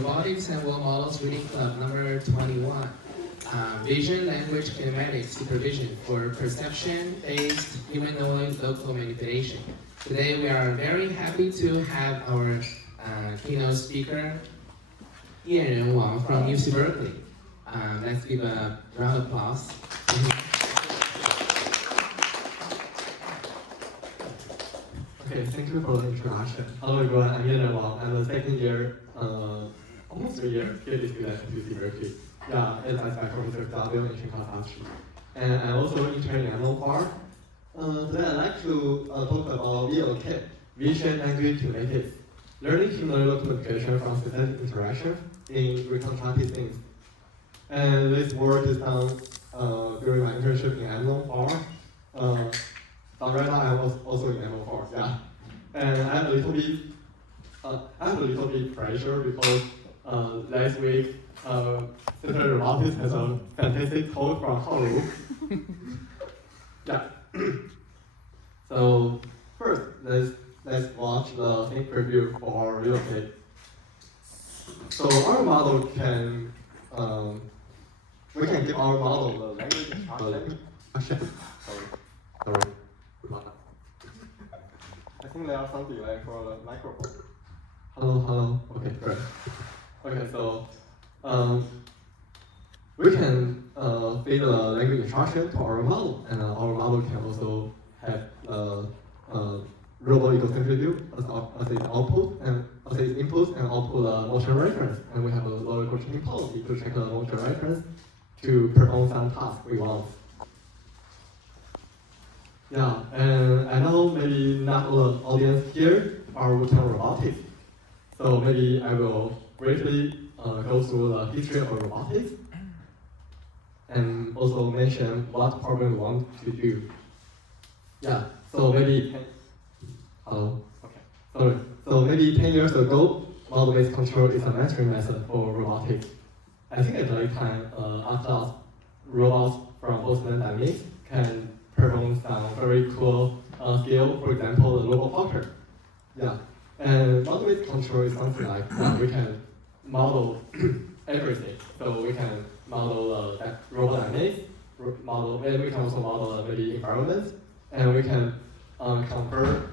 Robotics and World Models Reading Club number 21. Vision, Language, Kinematic Supervision for Perception-Based Humanoid Loco-Manipulation. Today we are very happy to have our keynote speaker, Wang from UC Berkeley. Let's give a round of applause. Okay, thank you for the introduction. Hello everyone, I'm Wang. I'm a second year, almost 3 year PhD student at UC Berkeley. Yeah, as my Professor W in class. And I also intern in MLPAR. Today I'd like to talk about VLK, Vision Language Kinetics, learning humanoid locomotion from synthetic interaction in reconstructed things. And this work is done during my internship in MLPAR. But right now I'm also in ML4, yeah. And I have a little bit pressure because last week Center Robotics has a fantastic talk from Hollywood. Yeah. So first, let's watch the think preview for real estate. So our model can we can give our model the language instruction. Sorry. I think there are some delay for the microphone. Hello. Okay, great. Okay, so we can feed the language instruction to our model, and our model can also have robot egocentric view as its output and as its input and output motion reference. And we have a logical training policy to check the motion reference to perform some task we want. Yeah, and I know maybe not all the audience here are working on robotics, so maybe I will briefly go through the history of robotics and also mention what problem we want to do. Yeah, so maybe So maybe 10 years ago, model-based control is a mainstream method for robotics. I think at that time, after robots from Boston Dynamics can perform some very cool skill, for example, the robot poker. Yeah, and model-based control is something like we can model everything. So we can model robot dynamics, and we can also model maybe environments, and we can convert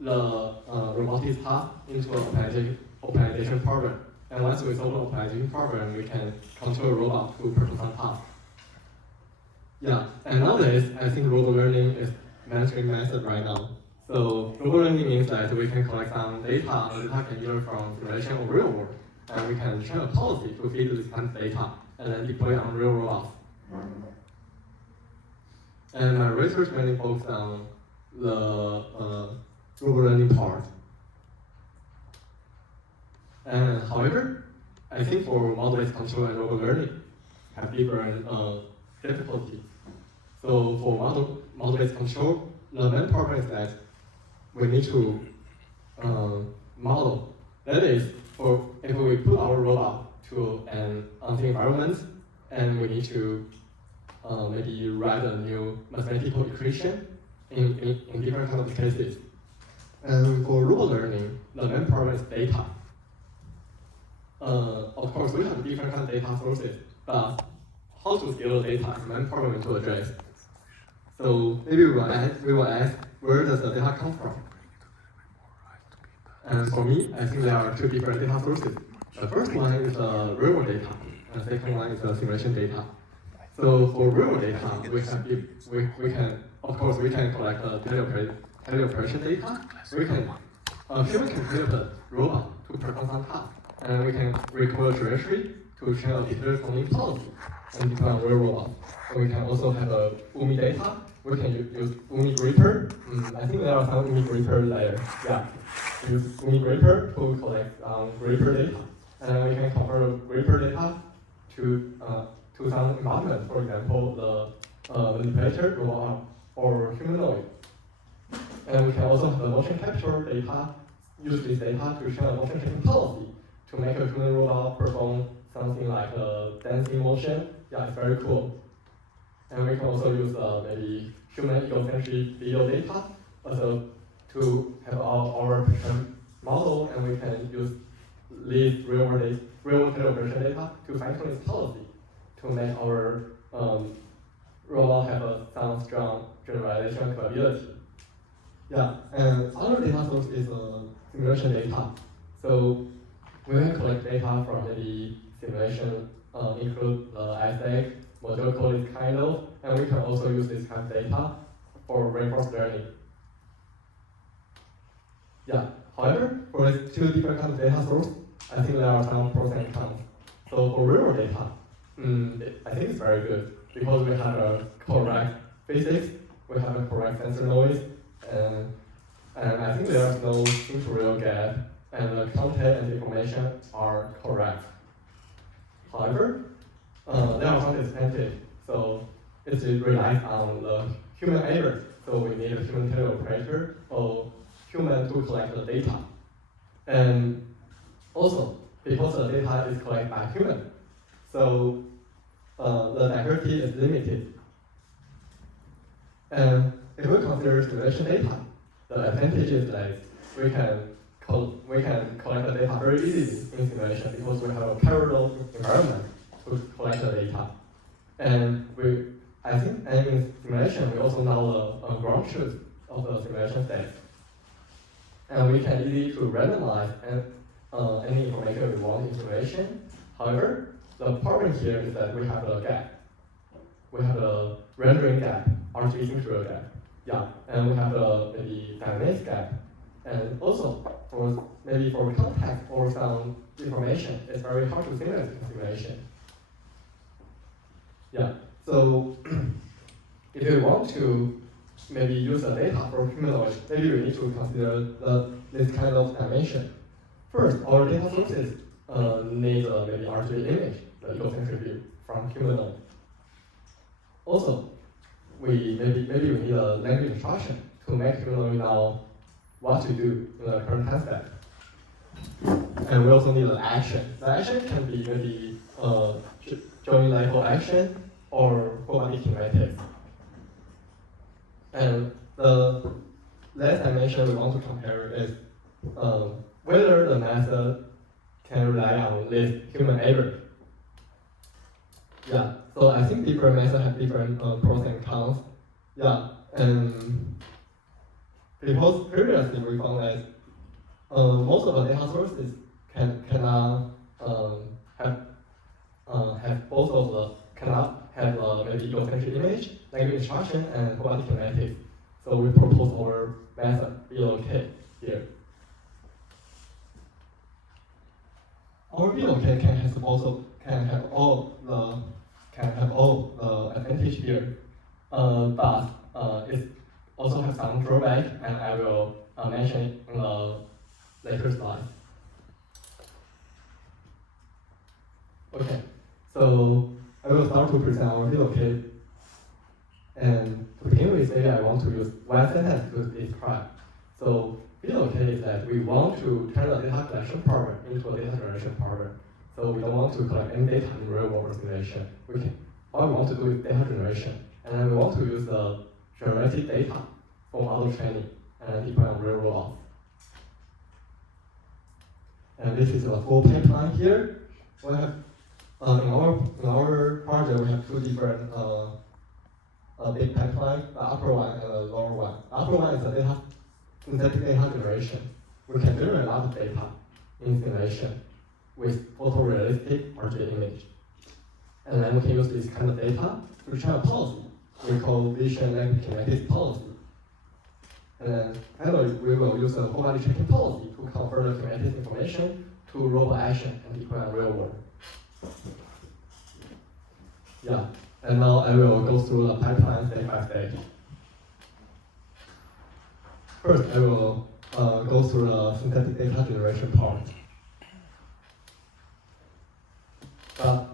the robotics task into an optimization problem. And once we solve the optimization problem, we can control a robot to perform some task. Yeah, and nowadays, I think robot learning is mainstream method right now. So robot learning means that we can collect some data, and data can either from simulation or real world, and we can train a policy to feed this kind of data, and then deploy on real robots. And my research mainly focuses on the robot learning part. And however, I think for model-based control and robot learning have different difficulties. So for model-based control, the main problem is that we need to model. That is, if we put our robot to an unseen environment, and we need to maybe write a new mathematical equation in different kinds of cases. And for robot learning, the main problem is data. Of course, we have different kinds of data sources, but how to scale the data is the main problem to address. So maybe we will ask, where does the data come from? And for me, I think there are two different data sources. The first one is real-world data, and the second one is simulation data. So for real-world data, we can collect teleoperation data. Human can build a robot to perform some task, and we can record a trajectory to train a deterministic policy and deploy on real robot. And we can also have a UMI data. We can use UMI gripper. I think there are some UMI gripper layers. Yeah, use UMI gripper to collect gripper data, and we can convert gripper data to some embodiment. For example, the manipulator, robot, or humanoid. And we can also have the motion capture data. Use this data to train a motion capture policy to make a human robot perform something like a dancing motion. Yeah, it's very cool. And we can also use maybe human egocentric video data to have our model, and we can use this real-world calibration data to fine-tune its policy to make our robot have some strong generalization capability. Yeah, and other data source is simulation data. So we can collect data from the simulation, include the ASIC, module code is kind of, and we can also use this kind of data for reinforcement learning. Yeah, however, for these two different kinds of data sources, I think there are some pros and cons. So for real data, I think it's very good because we have a correct physics, we have a correct sensor noise, and I think there is no inter-real gap, and the content and information are correct. However, there are some disadvantages. So it relies on the human error. So we need a human teleoperator or human to collect the data. And also, because the data is collected by human, so the diversity is limited. And if we consider simulation data, the advantage is that we can collect the data very easily in simulation because we have a parallel environment to collect the data. And I think in simulation, we also know the ground truth of the simulation state. And we can easily to randomize any information we want in simulation. However, the problem here is that we have a gap. We have a rendering gap, RGB integral gap. Yeah, and we have a maybe dynamics gap. And also, maybe for context or some information, it's very hard to simulate in simulation. Yeah, so if you want to maybe use the data for humanoid, maybe we need to consider this kind of dimension. First, our data sources need maybe RGB image, the egocentric view from humanoid. Also, maybe we need a language instruction to make humanoid know what to do in the current time step. And we also need an action. The action can be maybe join level action or whole body kinematics. And the last dimension we want to compare is whether the method can rely on this human error. Yeah, so I think different methods have different pros and cons. Yeah, and because previously we found that most of the data sources cannot have both of the cannot have maybe egocentric image, language instruction, and whole body kinematics. So we propose our method VLK here. Our VLK can have all the advantage here, but it also has some drawback, and I will mention it in the later slide. Okay, so I will start to present our VLK. And to begin with, maybe I want to use one sentence to describe. So VLK is that we want to turn the data collection power into a data generation power. So we don't want to collect any data in real world simulation. All we want to do is data generation. And then we want to use the generated data from model training and deploy on real world. And this is a full pipeline here. We have in our project we have two different big pipeline, the upper one and the lower one. The upper one is the synthetic data generation. We can generate a lot of data in simulation with photorealistic RGB image. And then we can use this kind of data to train a policy. We call vision language kinetics policy. And then finally, we will use a whole body tracking policy to convert the kinetics information to robot action and deploy on real world. Yeah, and now I will go through the pipeline stage by stage. First, I will go through the synthetic data generation part. But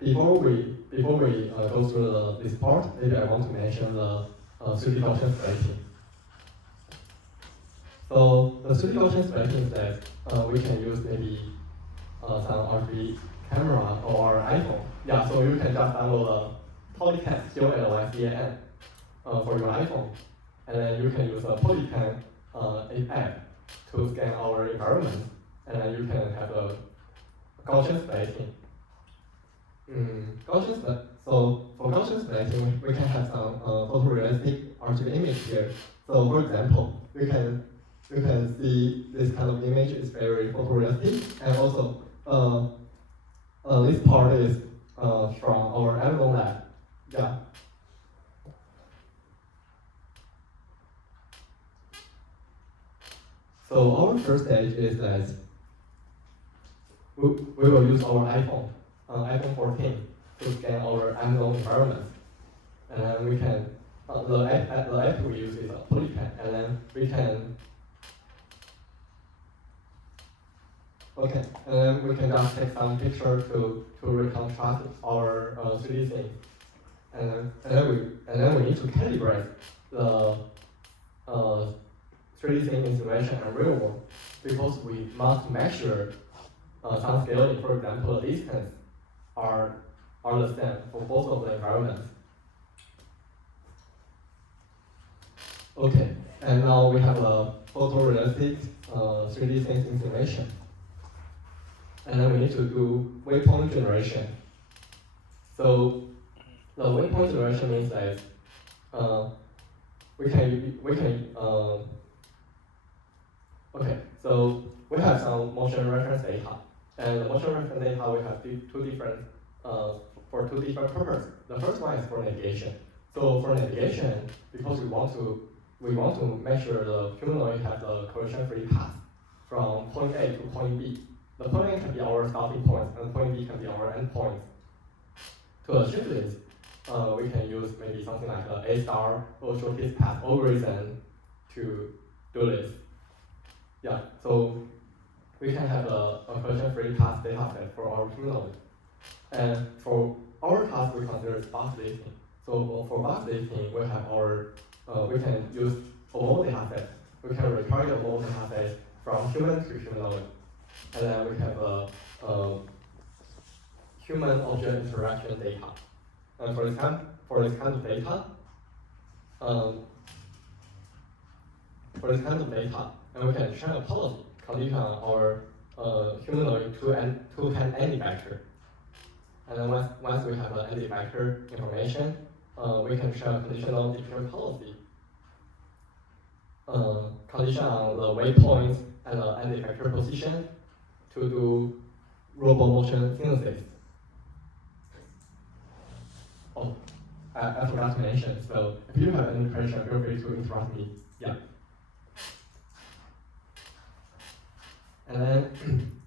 before we go through this part, maybe I want to mention the 3D Gaussian splitting. So the 3D Gaussian splitting is that we can use maybe some RGB camera or iPhone. Yeah, so you can just download a Polycan COLYCAN for your iPhone, and then you can use a Polycan app to scan our environment, and then you can have a Gaussian splitting. So for Gaussian splitting, we can have some photorealistic RGB image here. So for example, we can see this kind of image is very photorealistic, and also this part is from our animal lab. Yeah. So our first stage is that we will use our iPhone 14 to scan our unknown environment. And then we can, the app we use is a polypen, and then we can, just take some picture to reconstruct our 3D scene. And then we need to calibrate the 3D scene in simulation and real world, because we must measure some scaling. For example, the distance are the same for both of the environments. Okay, and now we have a photorealistic 3D scene in simulation. And then we need to do waypoint generation. So the waypoint generation means that okay, so we have some motion reference data, and the motion reference data we have two different purposes. The first one is for navigation. So for navigation, because we want to measure the humanoid have the collision-free path from point A to point B. The point A can be our starting point, and point B can be our end point. To achieve this, we can use maybe something like the A-star or shortest path algorithm to do this. Yeah, so we can have a collision-free path data set for our humanoid. And for our task, we consider box listing. So for box listing, we have we can use a mode data set. We can require a mode data set from human to humanoid. And then we have a human-object interaction data. And for this kind of data, and we can train a policy condition on our humanoid two-hand anti-vector. And then once we have the anti-vector information, we can train a conditional diffusion policy. Condition on the waypoints and the anti-vector position to do robot motion synthesis. Oh, I forgot to mention, so if you have any question, feel free to interrupt me. Yeah. And then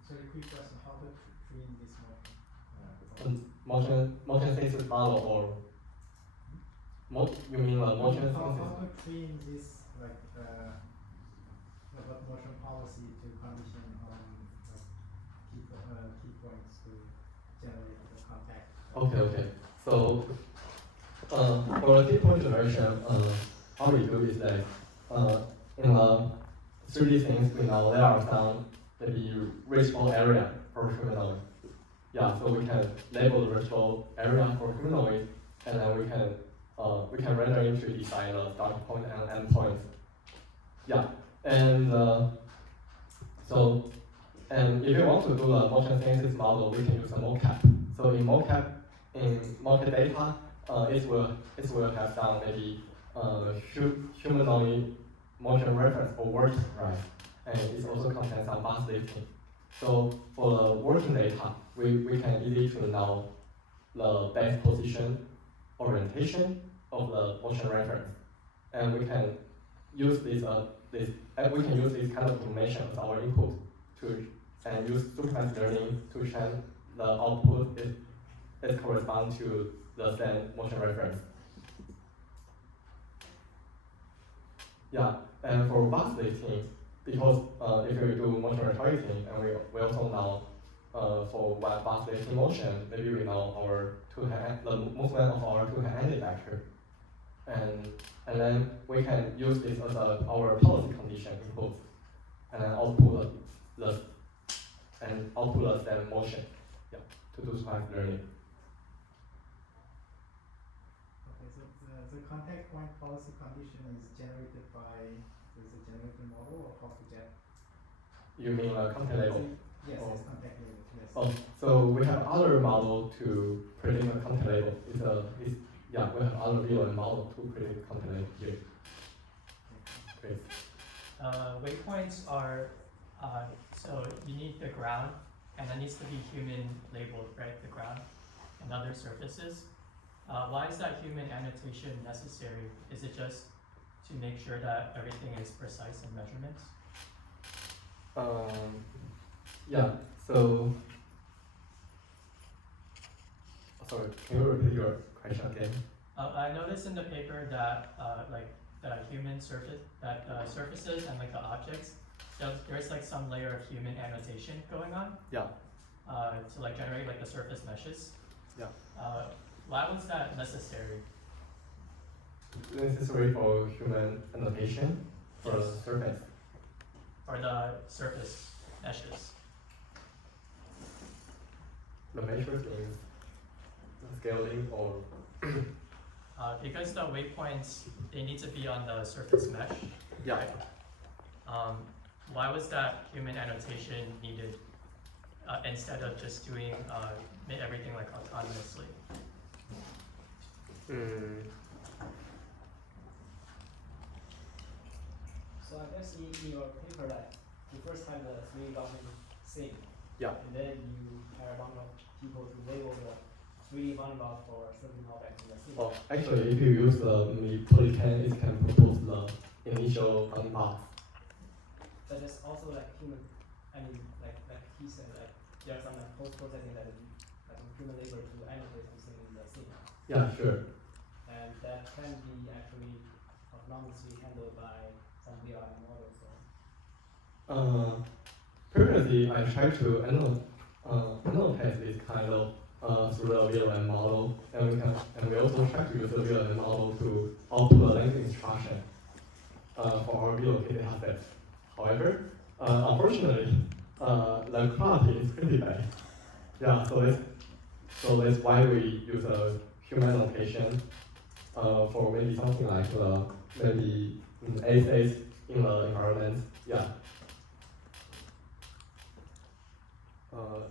so a quick question, how to train this motion synthesis model, or you mean motion synthesis? How to train this robot motion policy to condition key points to generate the contact? Okay. So for the key point generation, how we do is that in the 3D things we know there are some maybe reachable area for humanoid. Yeah, so we can label the reachable area for humanoid, and then we can render in 3D design the starting point and end point. Yeah, and and if you want to do a motion synthesis model, we can use a mocap. So in mocap data, it will have some maybe humanoid motion reference or working, right? And it also contains some bus lifting. So for the working data, we can easily to know the base position orientation of the motion reference, and we can use this kind of information as our input and use supervised learning to train the output it corresponds to the same motion reference. Yeah, and for box lifting, because if we do motion retargeting, and we also know for one box lifting motion, maybe we know the movement of our two-hand anti-vector. And then we can use this as our policy condition input, and then output the same motion, yeah, to do supervised learning. Okay, so the contact point policy condition is generated by the generated model, or how to get? You mean content label? Yes, Oh. it's contact label. Yes. Oh, so we have other model to predict a content label. Yeah, we have other VLK model to predict content label here. Great. Waypoints are, so you need the ground, and that needs to be human labeled, right? The ground and other surfaces. Why is that human annotation necessary? Is it just to make sure that everything is precise in measurements? Yeah, so, sorry, can you repeat your question again? I noticed in the paper that like the human surface, that surfaces and like the objects, there's like some layer of human annotation going on. Yeah. To like generate like the surface meshes. Yeah. Why was that necessary? Necessary for human annotation for the surface. For the surface meshes. The measures is scaling or Because the waypoints, they need to be on the surface mesh. yeah. Right? Why was that human annotation needed instead of just doing everything like autonomously? So I guess in your paper, like you first have the 3 bounding thing. Yeah. And then you hire a bunch of people to label the 3D bounding box for certain objects in the scene. Oh, actually, if you use the polycan, it can propose the initial bounding box. But it's also like human, I mean, like he said, like there's some like post-processing that you, like a human labor to annotate something in the scene. Yeah, sure. And that can be actually autonomously handled by some VLK models. So. Previously, I tried to annotate this kind of through the VLK model, and we also try to use the VLK model to output a language instruction for our VLK data set. However, unfortunately, the quality is pretty bad. Yeah, so that's why we use a human annotation for maybe something like maybe essays in the environment. Yeah.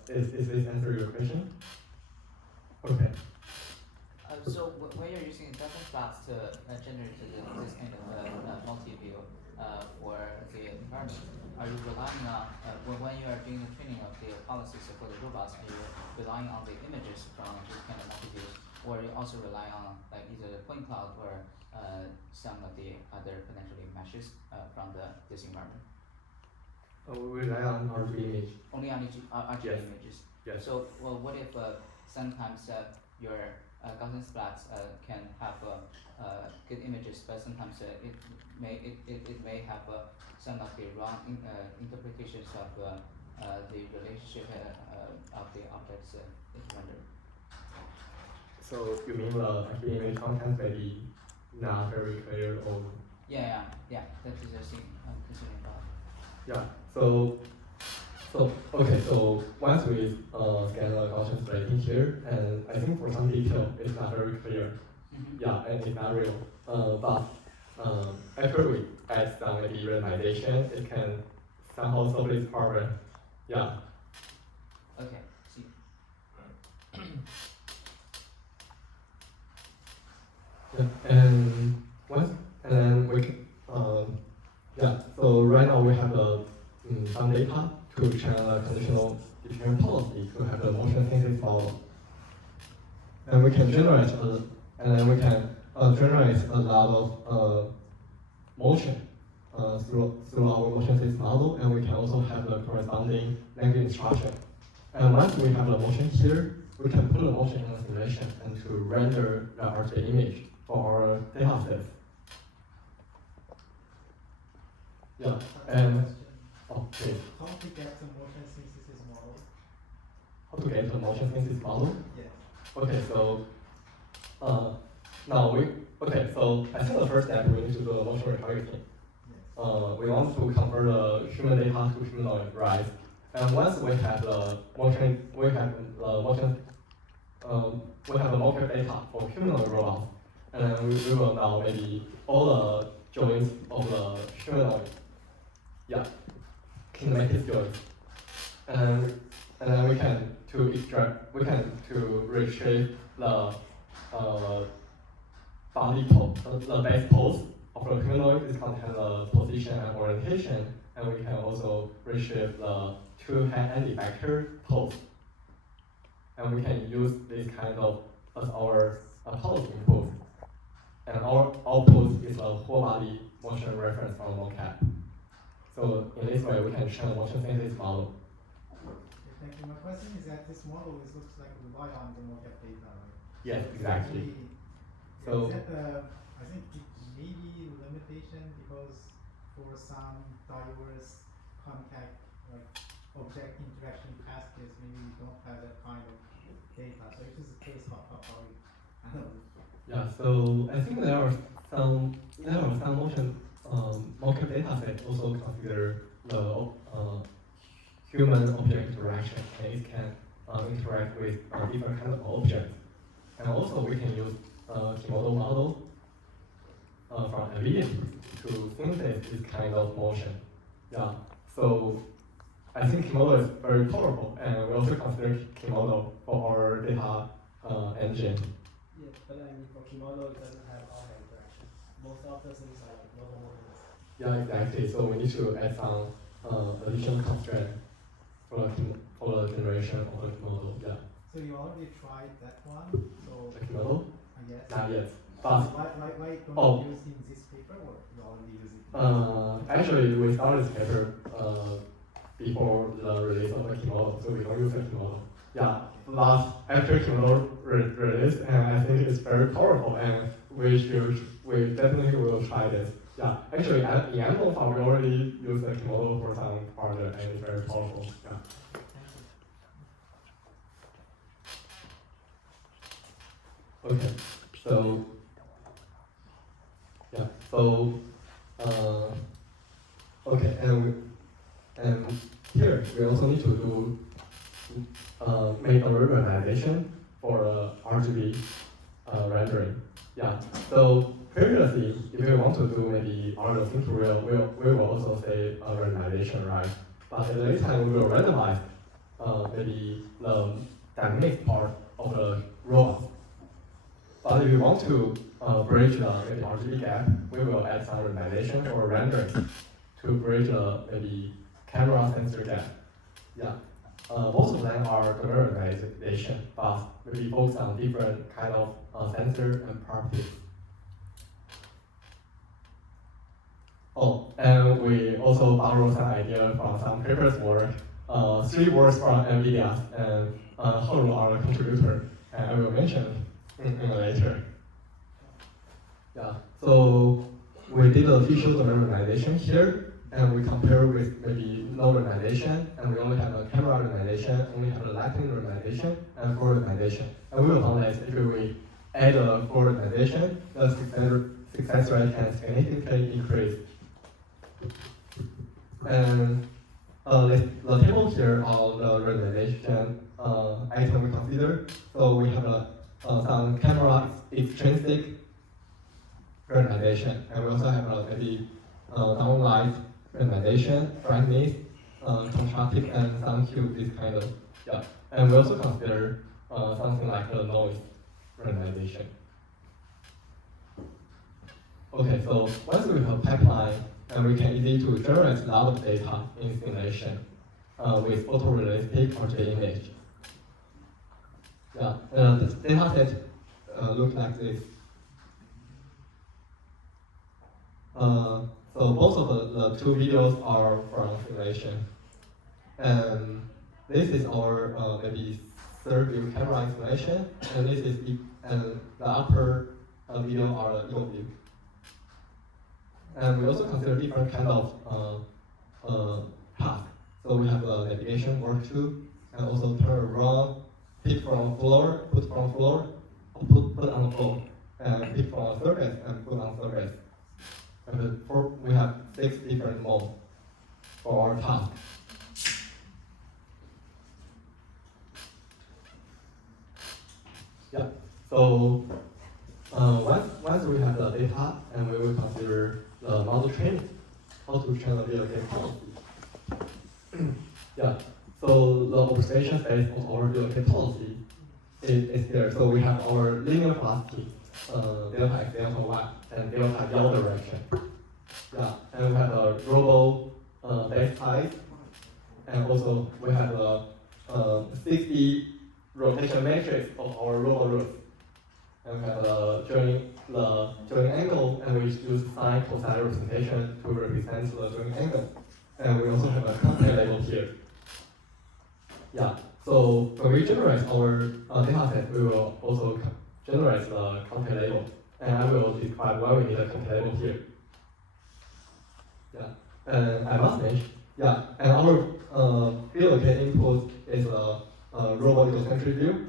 Is this answer your question? Okay. So when you're using Delta plots to generate this kind of multi-view for the environment, are you relying on, when you are doing the training of the policies for the robots, are you relying on the images from this kind of multi-views, or are you also relying on like either the point cloud or some of the other potentially meshes from this environment? We rely on RGB image. Only on RGB Yes. images. Yes. So, well, what if sometimes your Gaussian splats can have good images, but sometimes it may have some of the wrong interpretations of the relationship of the objects it's rendered. So you mean the RGB image content may be not very clear or? Yeah. That is the thing I'm considering about. Yeah. So okay. So once we scan the Gaussian splitting here, and I think for some detail it's not very clear. Mm-hmm. Yeah, and it's not real. But after we add some maybe randomization, it can somehow solve this problem. Yeah. Okay. See. Yeah. And then we can yeah. So right now we have some data to train a conditional diffusion policy to have the motion synthesis model. And we can generate a lot of motion through our motion synthesis model, and we can also have the corresponding language instruction. And once we have the motion here, we can put the motion in a simulation and to render the RGB image for our data sets. Yeah, and okay. How to get the motion synthesis model? How to get the motion synthesis model? Yes. Okay, so so I think the first step we need to do the motion retargeting. Yes. We want to convert the human data to humanoid, right? And once we have the motion data for humanoid robots, and then we will now maybe all the joints of the humanoid. Yeah. kinematic skills. And then we can to retrieve the body pose, the base pose of the humanoid is contain the position and orientation, and we can also retrieve the two hand effector pose. And we can use this kind of as our pose input. And our output is a whole body motion reference from mocap. So in this way, we can train a motion synthesis model. Thank you. My question is that this model looks like rely on the mocap data, right? Yes, exactly. So is that, I think it may be limitation because for some diverse contact, like object interaction passages, maybe we don't have that kind of data. So if this is the case, how we handle it? Yeah, so I think there are some motion mocap data sets also consider the human object interaction, and it can interact with different kind of objects. And also we can use Keynote model from NVIDIA to synthesize this kind of motion. Yeah, so I think Keynote is very powerful, and we also consider Keynote for our data engine. Yeah, but I mean, for Kimono, it doesn't have all the interaction. Most of the things are like locomotives. Yeah, exactly. So we need to add some additional constraint for the generation of the model. Yeah. So you already tried that one. So The model? I guess. Not yet. So why don't you use in this paper, or you already use it? Actually, we started this paper before the release of the key model, so we don't use the key model. Yeah, after key model release, and I think it's very powerful, and we definitely will try this. Yeah, actually, in Amazon, we already use the key model for some project, and it's very powerful. Yeah. Okay, so yeah, so okay, and here we also need to do make a reorganization for RGB rendering. Yeah, so previously, if we want to do maybe audio sync to real, we will also say randomization, right? But at the time, we will randomize maybe the dynamic part of the robots. But if you want to bridge the maybe RGB gap, we will add some randomization or rendering to bridge the maybe camera sensor gap. Yeah, both of them are the randomization, but maybe focus on different kind of sensor and properties. Oh, and we also borrow some idea from some papers work. 3 words from NVIDIA and Holu are a contributor, and I will mention later. Yeah, so we did a visual domain randomization here, and we compare with maybe no randomization, and we only have a camera randomization, only have a lighting randomization, and full randomization. And we will find that if we add a full randomization, the success rate can significantly increase. And the table here on the randomization item we consider. So we have some camera extrinsic randomization, and we also have maybe downlight randomization, brightness, contrastic, and some hue, this kind of, yeah. And we also consider something like the noise randomization. Okay, so once we have pipeline, and we can easily to generate a lot of data in simulation with photorealistic RGB image. Yeah, this data set looks like this. So both of the 2 videos are from simulation. And this is our maybe 3rd view camera simulation, and this is the upper video are the evil view. And we also consider different kind of tasks. So we have a navigation work too, and also turn around, pick from floor, put from floor, put on the floor, and pick from a surface and put on surface. And we have 6 different modes for our task. Yeah. So once we have the data, and we will consider the model training, how to train the VLK policy. Yeah. So the observation space of our VLK policy is here. So we have our linear velocity, delta x, delta y, and delta y direction. Yeah, and we have a robo base height, and also we have a 60 rotation matrix of our robo roots. And we have the joining angle, and we use sine cosine representation to represent the joining angle. And we also have a contact label here. Yeah, so when we generate our data set, we will also generate the contact label. And I will describe why we need a contact label here. Yeah, and I must mention, yeah, and our VLK input is a robot egocentric view.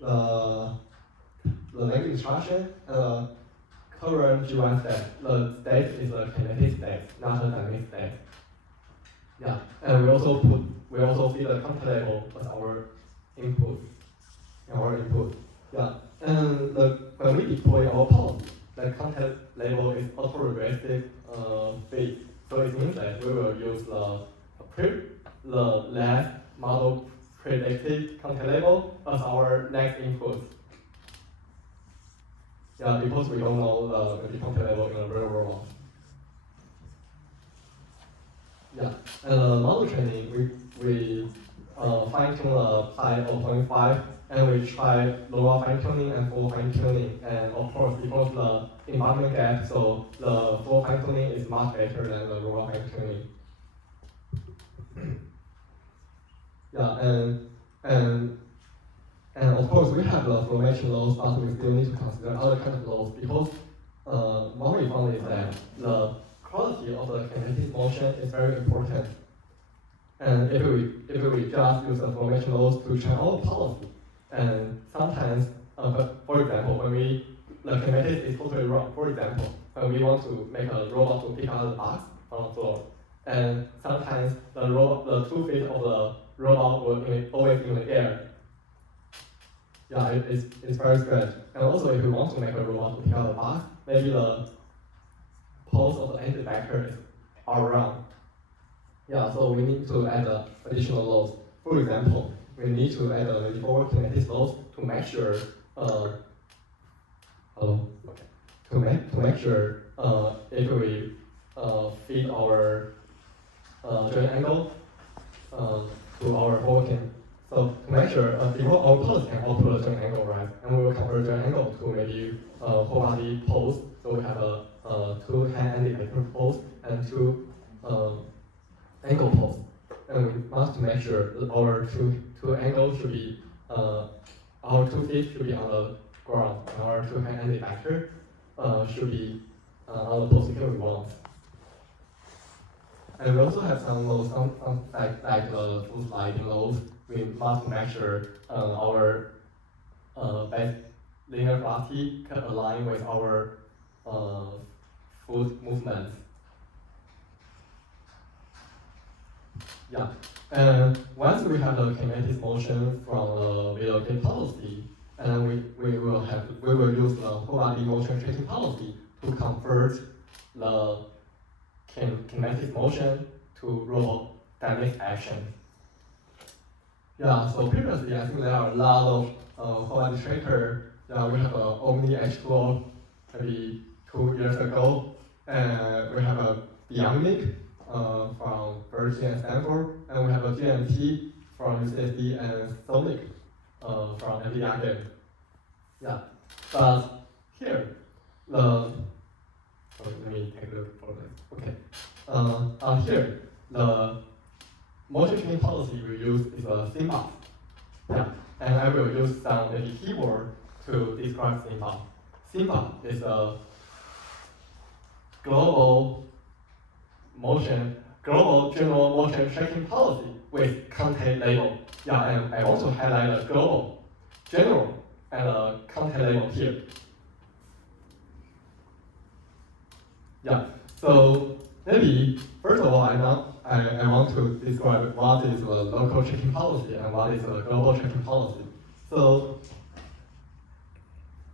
The language instruction, current G1 state. The state is a kinetic state, not a dynamic state. Yeah, and we also feed the contact label as our input. Yeah, and when we deploy our policy, the contact label is autoregressive feed. So it means that we will use the last model predicted contact label as our next input. Yeah, because we don't know the contact label in the real world. Yeah, and model training, we fine-tune the pi 0.5, and we try lower fine-tuning and full fine-tuning. And of course, because the embodiment gap, so the full fine-tuning is much better than the lower fine-tuning. Yeah, and of course, we have the formation loads, but we still need to consider other kinds of loads because what we found is that the quality of the kinetic motion is very important. And if we just use the formation loads to train our policy, and sometimes, for example, when the kinetic is totally wrong. For example, when we want to make a robot to pick up the box on the floor, and sometimes the 2 feet of the robot will always in the air. Yeah, it's very strange. And also, if we want to make a robot to pick up the box, maybe the pose of the entry vector are wrong. Yeah, so we need to add additional loads. For example, we need to add maybe 4 kinetic loads to make sure to make sure if we feed our joint angle to our forking. So to make sure, because our pose can output a joint angle, right? And we will convert joint angle to maybe whole body pose. So we have a 2 hand-ended vector pose and 2 angle pose. And we must make sure that our two angles should be, our 2 feet should be on the ground, and our 2 hand-ended vector should be on the position we want. And we also have some loads, like the full sliding loads. We must make sure our base linear velocity can align with our foot movements. Yeah, and once we have the kinetic motion from the VLK policy, and we will use the whole body motion tracking policy to convert the kinetic motion to robot dynamic action. Yeah, so previously I think there are a lot of whole body tracker. Yeah, we have a Omni H2O maybe 2 years ago, and we have a Bionic from Berkeley and Stanford, and we have a GMT from UCSD and Sonic from NVIDIA. Yeah, but here, let me take a look for this. Okay, here, the motion training policy we use is a symbol. Yeah, and I will use some maybe keyword to describe symbol. Symbol is a global general motion tracking policy with content label. Yeah, and I also highlight a global, general, and a content label here. Yeah, so maybe first of all, I want to describe what is a local tracking policy and what is a global tracking policy. So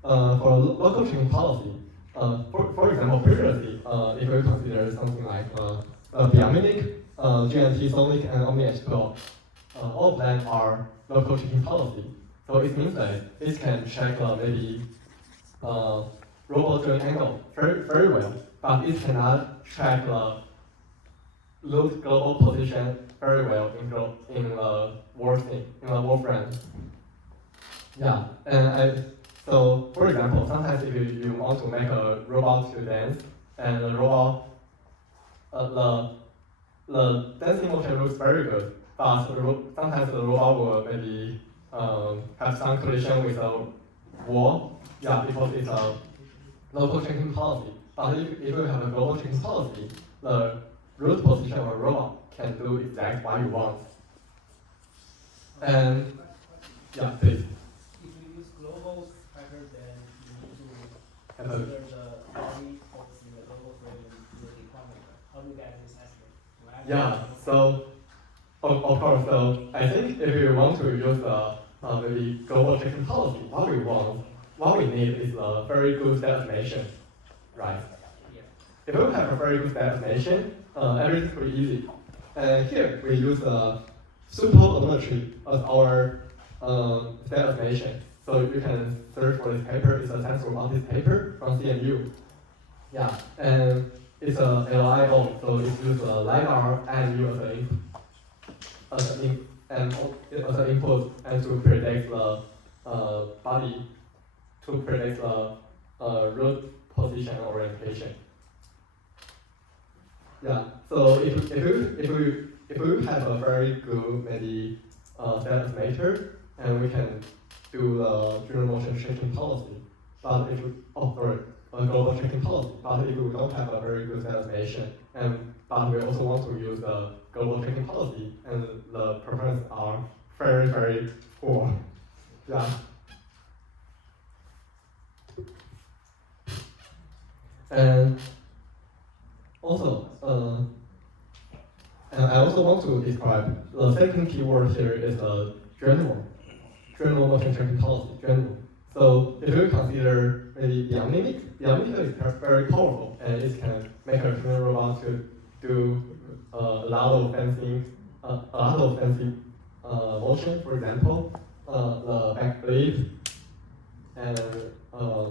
for a local tracking policy, for example, previously, if we consider something like a Bionic GNT, Sonic, and OmniH12, all of them are local checking policy. So it means that it can check maybe robot joint angle very well, but it cannot check load global position very well in the warframe. Yeah, so for example, sometimes if you want to make a robot to dance, and the robot, the dancing motion looks very good, but sometimes the robot will maybe have some collision with a wall, yeah, because it's a local checking policy. But if you have a global checking policy, the root position of a robot can do exactly what you want. And yeah, please. If you use global tracker, then you need to Hello. consider the body policy in the global frame and your deployment. How do you get this estimate? Yeah, so of course, so I think if you want to use maybe global checking policy, what we need is a very good destination, right? Yeah. If we have a very good destination, everything's pretty easy. And here we use superodometry as our destination. So you can search for this paper. It's a sense robotics paper from CMU. Yeah, and it's a LIO, so it uses LiDAR and you as an input and to predict the body, to predict the root position orientation. Yeah, so if we have a very good maybe data estimator, and we can do the general motion checking policy. But if we, a global checking policy. But if we don't have a very good estimation, but we also want to use the global checking policy, and the performance are very poor. Yeah. And also, and I also want to describe the second keyword here is general motion tracking policy, general. So if you consider maybe beyond mimic is very powerful, and it can make a human robot to do a lot of fancy motion. For example, the back flip, and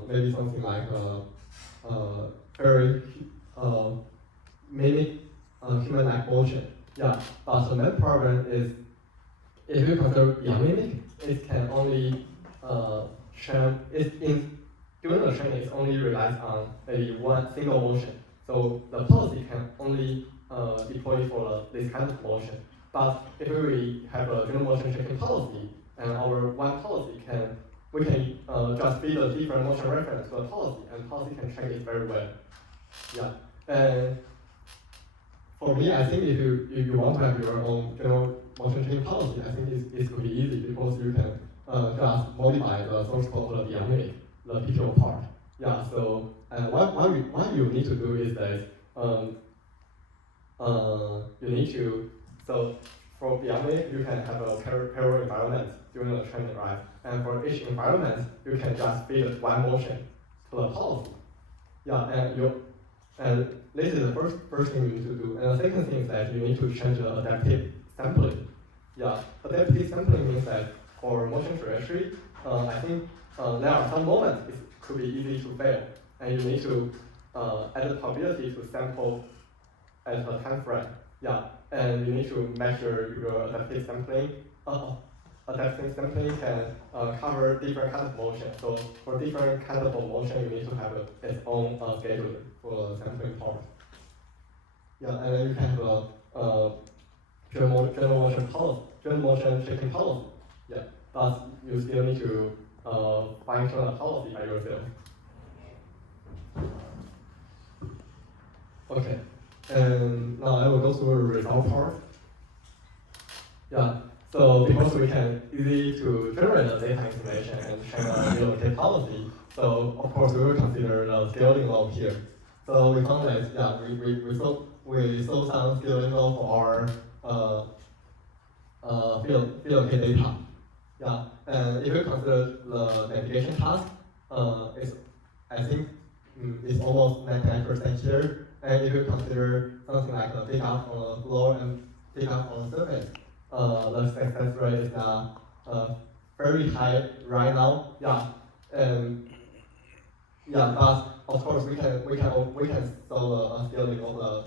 maybe something like very mimic human-like motion. Yeah, but the main problem is if you consider beyond mimic, it can only during the training, it only relies on maybe one single motion. So the policy can only deploy for this kind of motion. But if we have a general motion checking policy, and our one policy we can just feed a different motion reference to a policy, and policy can check it very well. Yeah. And for me, I think if you want to have your own general motion checking policy, I think it could be easy because you can just modify the source code of the dynamic, the PPO part. Yeah. So what you need to do is that you need to for dynamic you can have a parallel environment during the training, right? And for each environment, you can just feed one motion to the policy. Yeah, and this is the first thing you need to do. And the second thing is that you need to change the adaptive sampling. Yeah, adaptive sampling means that for motion trajectory, I think there are some moments it could be easy to fail, and you need to add the probability to sample at a time frame. Yeah, and you need to measure your adaptive sampling. Adaptive sampling can cover different kinds of motion. So for different kinds of motion, you need to have its own schedule for the sampling part. Yeah, and then you can have a general motion checking policy. Yeah, but you still need to fine-tune the policy by yourself. Okay, and now I will go through the result part. Yeah. So because we can easy to generate the data information and train a VLK policy, so of course we will consider the scaling law here. So we found that we saw some scaling law for our VLK data. Yeah, and if you consider the navigation task, I think it's almost 99% here. And if you consider something like the data from the floor and data on the surface, the success rate is not very high right now. Yeah, and yeah, but of course we can solve a scaling of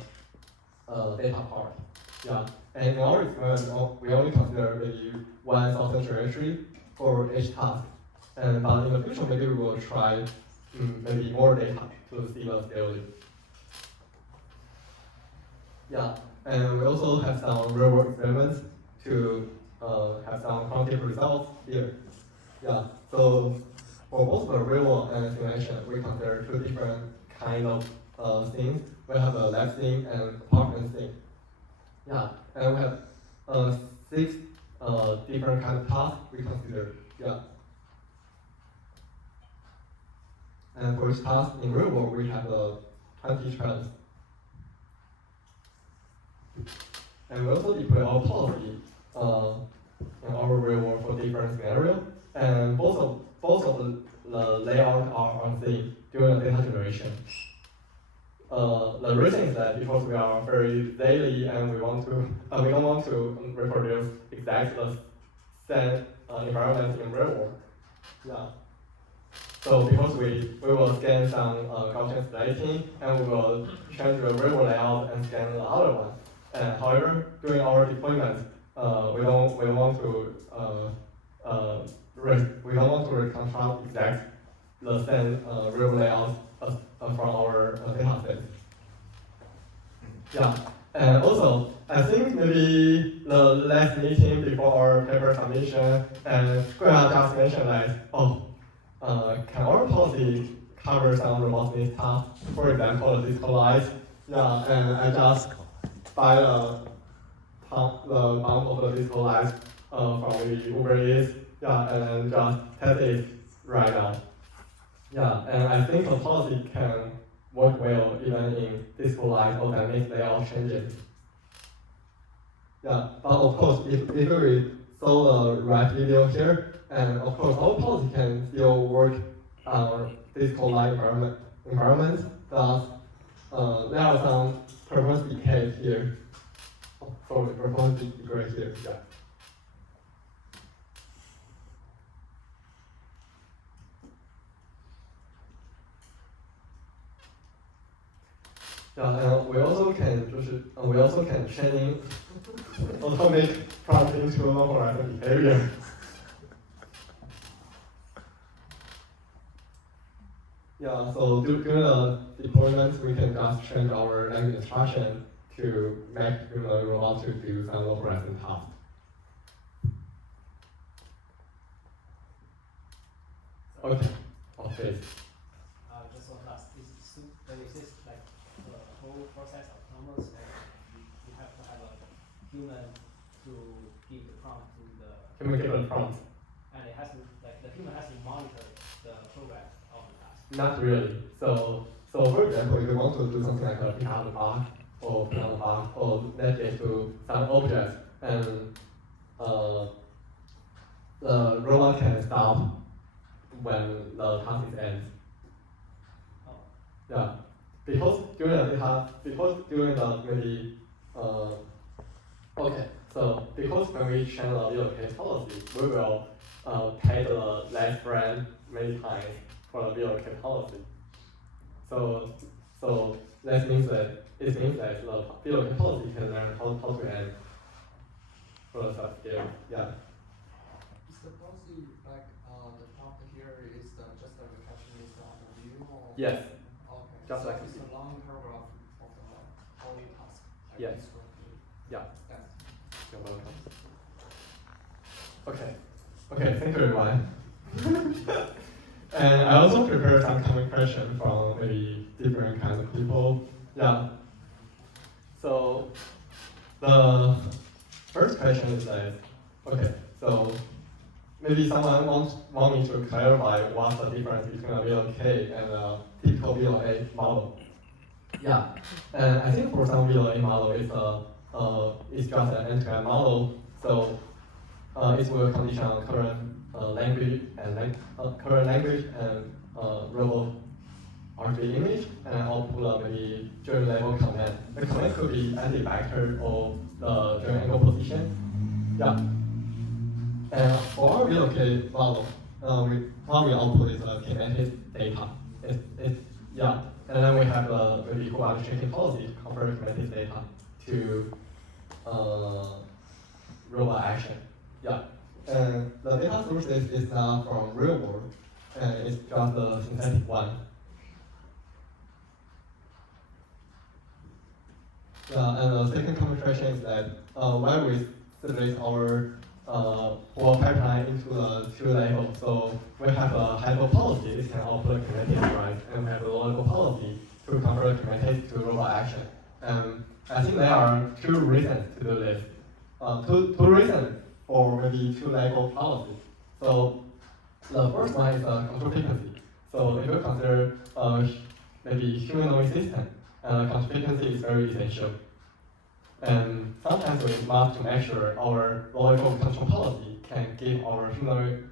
the data part. Yeah, and in our experiment, we only consider maybe 1,000 trajectory for each task. And but in the future, maybe we will try maybe more data to see the scaling. Yeah, and we also have some real-world experiments to have some quantitative results here. Yeah, so for both the real-world and simulation, we consider two different kind of things. We have a lab thing and apartment thing. Yeah, and we have 6 different kind of tasks we consider. Yeah. And for each task in real world, we have 20 trends. And we also deploy our policy in our real world for different scenarios. And both of the layouts are on theme during the data generation. The reason is that because we are very daily and we don't want to reproduce exactly the same environment in real world. Yeah. So because we will scan some Gaussian splitting and we will change the real world layout and scan the other one. And however, during our deployment, we don't want to reconstruct exact the same real layout from our data set. Yeah, and also I think maybe the last meeting before our paper submission, and Guya just mentioned that can our policy cover some robotics tasks? For example, the disco light. Yeah, and I just buy the bump of the disco light from maybe Uber Eats. Yeah, and just test it right now. Yeah, and I think the policy can work well even in disco light or dynamic layout changes. Yeah, but of course, if we saw the right video here, and of course, our policy can still work on disco light environment, but there are some performance decay here. Oh, sorry, performance degrade here. Yeah. Yeah, and we also can training automate prompt into localized behavior. Yeah, so during the deployment, we can just change our language instruction to make the robot to do some localized tasks. Okay. Okay. Just one last. Is this like the whole process autonomous? Like you have to have a human to give the prompt to the. Human give the prompt. And it has to the human has to monitor the progress of the task. Not really. So for example, if you want to do something like a pick up the bar or put on the bar or net it to some object, and the robot can stop when the task is ends. Oh. Yeah, because during the maybe okay. So because when we change the VLK policy, we will pay the last frame many times for the VLK policy. So that means that the VLK policy can learn how to end for the subscale. Yeah. Is the policy like the prompt here is just a recapitulation of the view? Or? Yes. Okay. Just so like it's a a long paragraph of the whole task. Like yes. this one. Yeah. Thanks. You're welcome. Okay, thank you everyone. And I also prepared some common questions from maybe different kinds of people. Yeah. So the first question is that, okay, so maybe someone want me to clarify what's the difference between a VLK and a typical VLA model. Yeah, and I think for some VLA model, it's just an end-to-end model, so it will condition on current language and robot RGB image and output maybe joint level command. The command could be any vector of the joint angle position. Yeah. And for our VLK model, what we output is kinematic data. Yeah. And then we have maybe coordinate tracking policy to convert kinematic data to robot action. Yeah. And the data sources is not from real world, and it's just a synthetic one. Yeah, and the second concentration is that when we simulate our whole pipeline into the two levels, so we have a hyper policy, it can output kinetic drive, and we have a local policy to convert kinetic to robot action. I think there are two reasons to do this. Two reasons for maybe two level policy. So the first one is control frequency. So if you consider maybe humanoid system, control frequency is very essential. And sometimes we must to make sure our low-level control policy can give our humanoid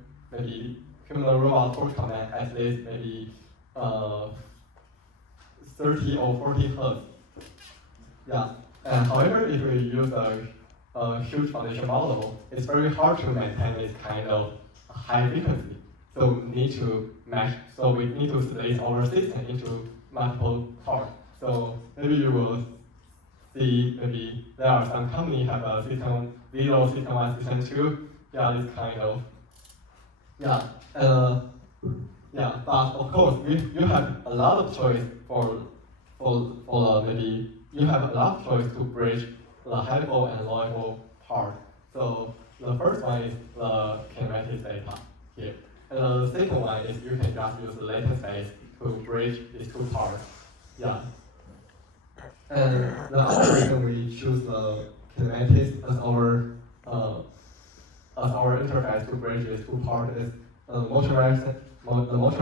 robot force command at least maybe 30 or 40 hertz. Yeah. And however, if we use a huge foundation model, it's very hard to maintain this kind of high frequency. So we need to split our system into multiple parts. So maybe you will see maybe there are some companies have a system 0, system 1, system 2. Yeah, this kind of. Yeah. But of course, you have a lot of choice for maybe you have a lot of choice to bridge the high level and low level part. So the first one is the kinematic data here. And the second one is you can just use the latent space to bridge these two parts. Yeah. And the other reason we choose the kinematics as our interface to bridge these two parts is the motion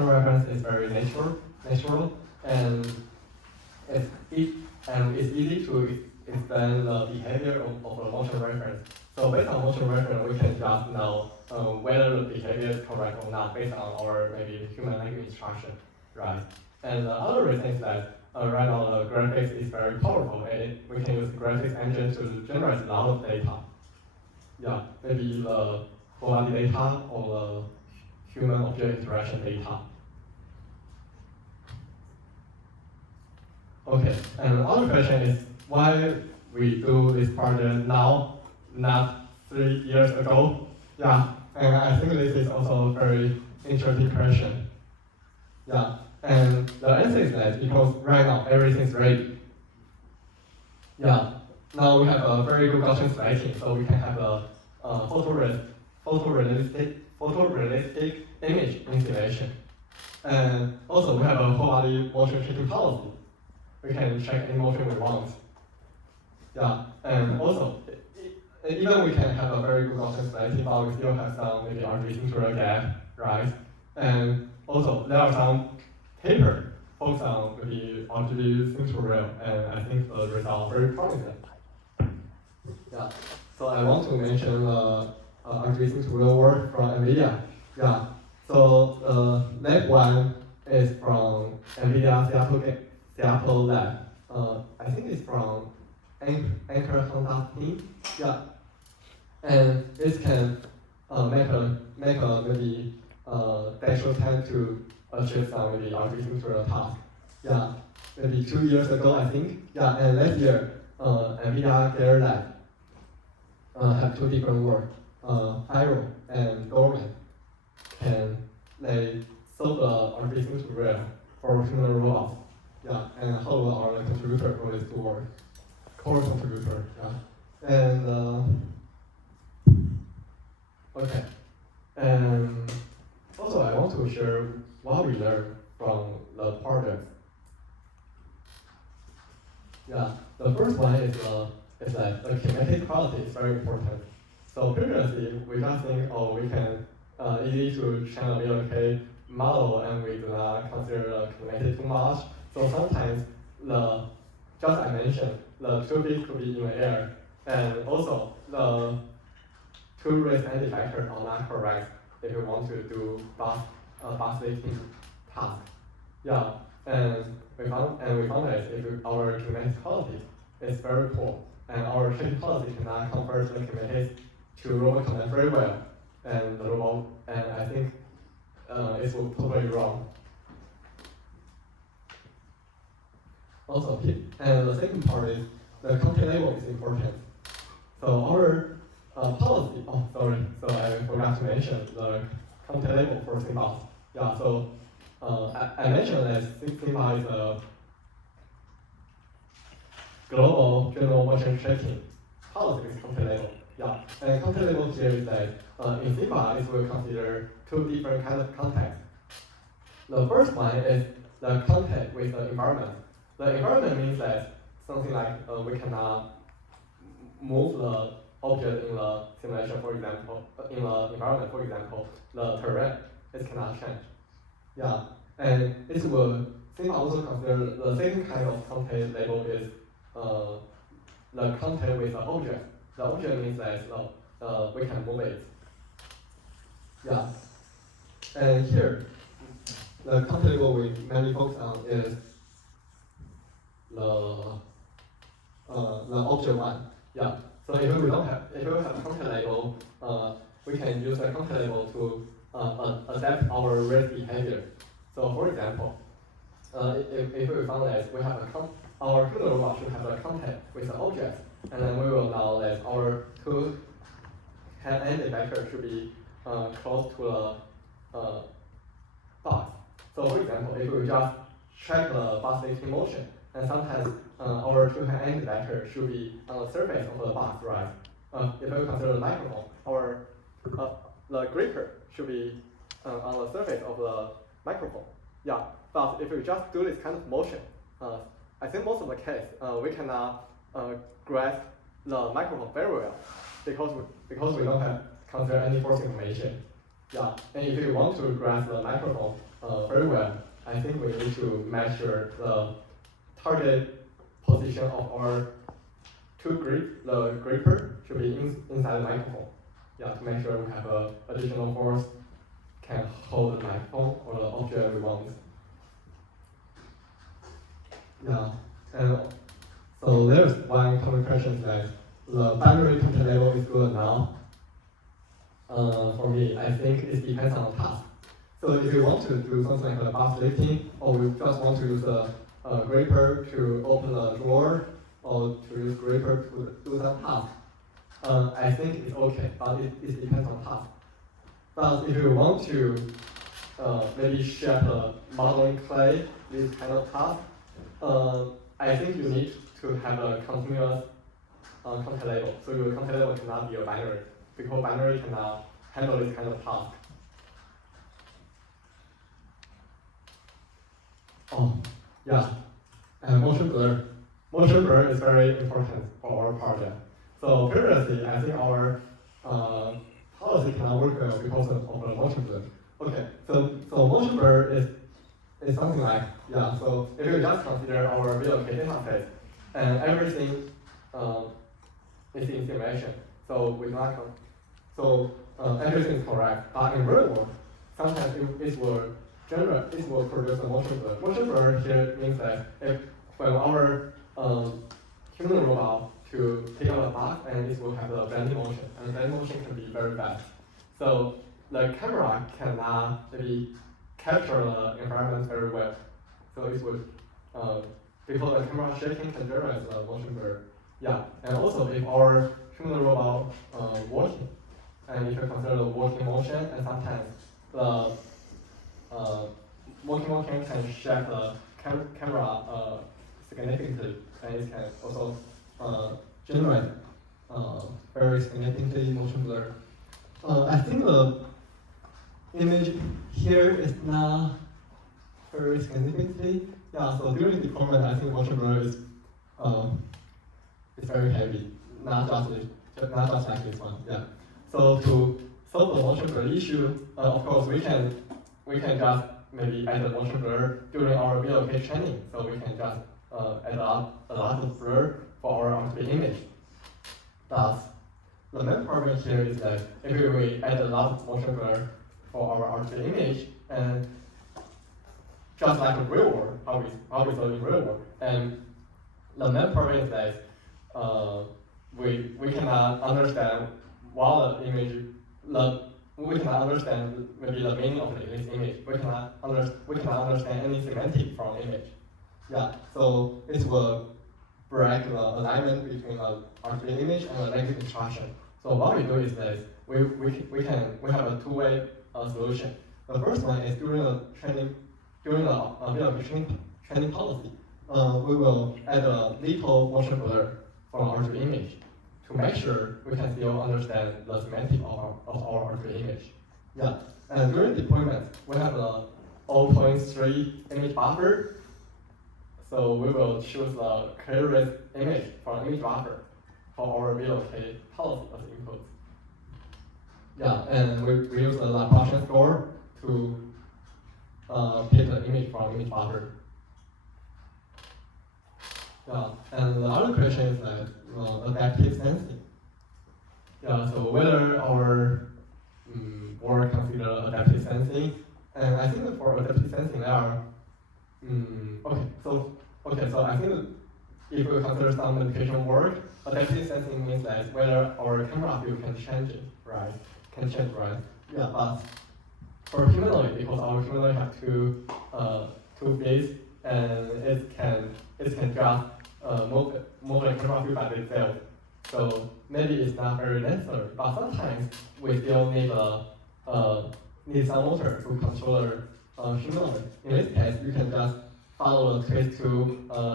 reference is very natural, and it's easy to explain the behavior of the motion reference. So based on motion reference, we can just know whether the behavior is correct or not based on our maybe human language instruction, right? And the other reason is that right now the graphics is very powerful, and we can use the graphics engine to generate a lot of data. Yeah, maybe the body data or the human object interaction data. Okay, and the other question is why we do this project now, not 3 years ago? Yeah, and I think this is also a very interesting question. Yeah, and the answer is that because right now everything's ready. Yeah, now we have a very good Gaussian lighting, so we can have a photorealistic image installation. And also we have a whole body motion tracking policy. We can check any motion we want. Yeah, and also, even we can have a very good Gaussian lighting, but we still have some maybe RGB synchronous gap, right? And also, there are some papers focused on maybe RGB synchronous, and I think the results are very promising. Yeah, so I want to mention RGB synchronous work from NVIDIA. Yeah, so lab one is from NVIDIA Seattle lab. I think it's from Anchor Honda team. Yeah, and it can make a maybe dash time to achieve some maybe RGB synchronous task. Yeah, maybe 2 years ago I think. Yeah, and last year NVIDIA their lab have two different work. Pyro and Gorman can they solve the RGB synchronous for human robots. Yeah, and how are the contributor for this to work? Core contributor, yeah. And okay. And also I want to share what we learned from the project. Yeah, the first one is that the kinetic quality is very important. So previously we just think, oh, we can easy to train a VLK model and we do not consider the kinetic too much. So sometimes just I mentioned, the two bits could be in the air, and also the two race anti factors are not correct if you want to do bus lifting task. Yeah, And we found that if our kinematic quality is very poor, and our training policy cannot convert the kinematics to robot command very well, and the robot, and I think it's totally wrong. Also, and the second part is the content label is important. So our policy, so I forgot to mention the content label for Simba. Yeah, so I mentioned that Simba is a global general motion tracking policy with content label. Yeah, and content label here is that in Simba, it will consider two different kinds of context. The first one is the contact with the environment. The environment means that something like we cannot move the object in the simulation, for example, in the environment, for example, the terrain, it cannot change. Yeah, and it will, Simba also consider the second kind of content label is the contact with the object. The object means that we can move it. Yeah, and here, the content label we mainly focus on is the object one. Yeah. So if we have content label, we can use the content label to adapt our risk behavior. So for example, if we found that we have our human robot should have a contact with the object, and then we will know that our two hand effector should be close to the box. So for example, if we just track the box lifting motion, and sometimes our two-hand vector should be on the surface of the box, right? If we consider the microphone, our the gripper should be on the surface of the microphone. Yeah, but if we just do this kind of motion, I think most of the case we cannot grasp the microphone very well because we don't have consider any force information. Yeah, and if we want to grasp the microphone very well, I think we need to measure the target position of our two grip. The gripper should be inside the microphone. Yeah, to make sure we have additional force can hold the microphone or the object we want. Yeah, and so there's one common question that the binary content label is good now. For me, I think it depends on the task. So if you want to do something like a box lifting, or we just want to use a gripper to open a drawer, or to use gripper to do some task, I think it's okay, but it depends on task. But if you want to maybe shape a modeling clay, this kind of task, I think you need to have a continuous content label. So your content label cannot be a binary, because binary cannot handle this kind of task. Oh, yeah, and motion blur. Motion blur is very important for our project. So previously, I think our policy cannot work well because of the motion blur. Okay, so motion blur is something like, yeah, so if you just consider our VLK data set, and everything is in simulation, so we not everything is correct. But in real world, sometimes it will produce a motion blur. Motion blur here means that when our human robot to pick up a box, and it will have a bending motion, and bending motion can be very fast. So the camera cannot maybe capture the environment very well. So it would, because the camera shaking can generate a motion blur. Yeah, and also if our human robot walking, and if you consider the walking motion, and sometimes the walking motion can shape the camera significantly, and it can also generate very significantly motion blur. I think the image here is not very significantly. Yeah, so during deployment, I think motion blur is very heavy, not just like this one. Yeah. So to solve the motion blur issue, of course we can just maybe add a motion blur during our VLK training. So we can just add a lot of blur for our RGB image. But the main problem here is that if we add a lot of motion blur for our RGB image, and just like the real world, how we saw in real world. And the main problem is that we cannot understand what the image, we cannot understand maybe the meaning of this image. We cannot understand any semantic from image. Yeah, so it will break the alignment between the artificial image and the language instruction. So what we do is that we have a two-way solution. The first one is during the VLK training policy, we will add a little motion blur from our artificial image to make sure we can still understand the semantic of our artificial image. Yeah, and during deployment, we have a 0.3 image buffer. So we will choose the clearest image from image buffer for our VLK policy as input. Yeah, and we use the Laplacian score to pick the image from image buffer. Yeah, and the other question is that adaptive sensing. Yeah, so whether our work consider adaptive sensing, and I think that for adaptive sensing there are so I think if we consider some manipulation work, adaptive sensing means that whether our camera view can change it, right? Yeah, but for humanoid, because our humanoid have two faces and it can just move the camera view by itself. So maybe it's not very necessary, but sometimes we still need some motor to control the humanoid. In this case, you can just follow the twist to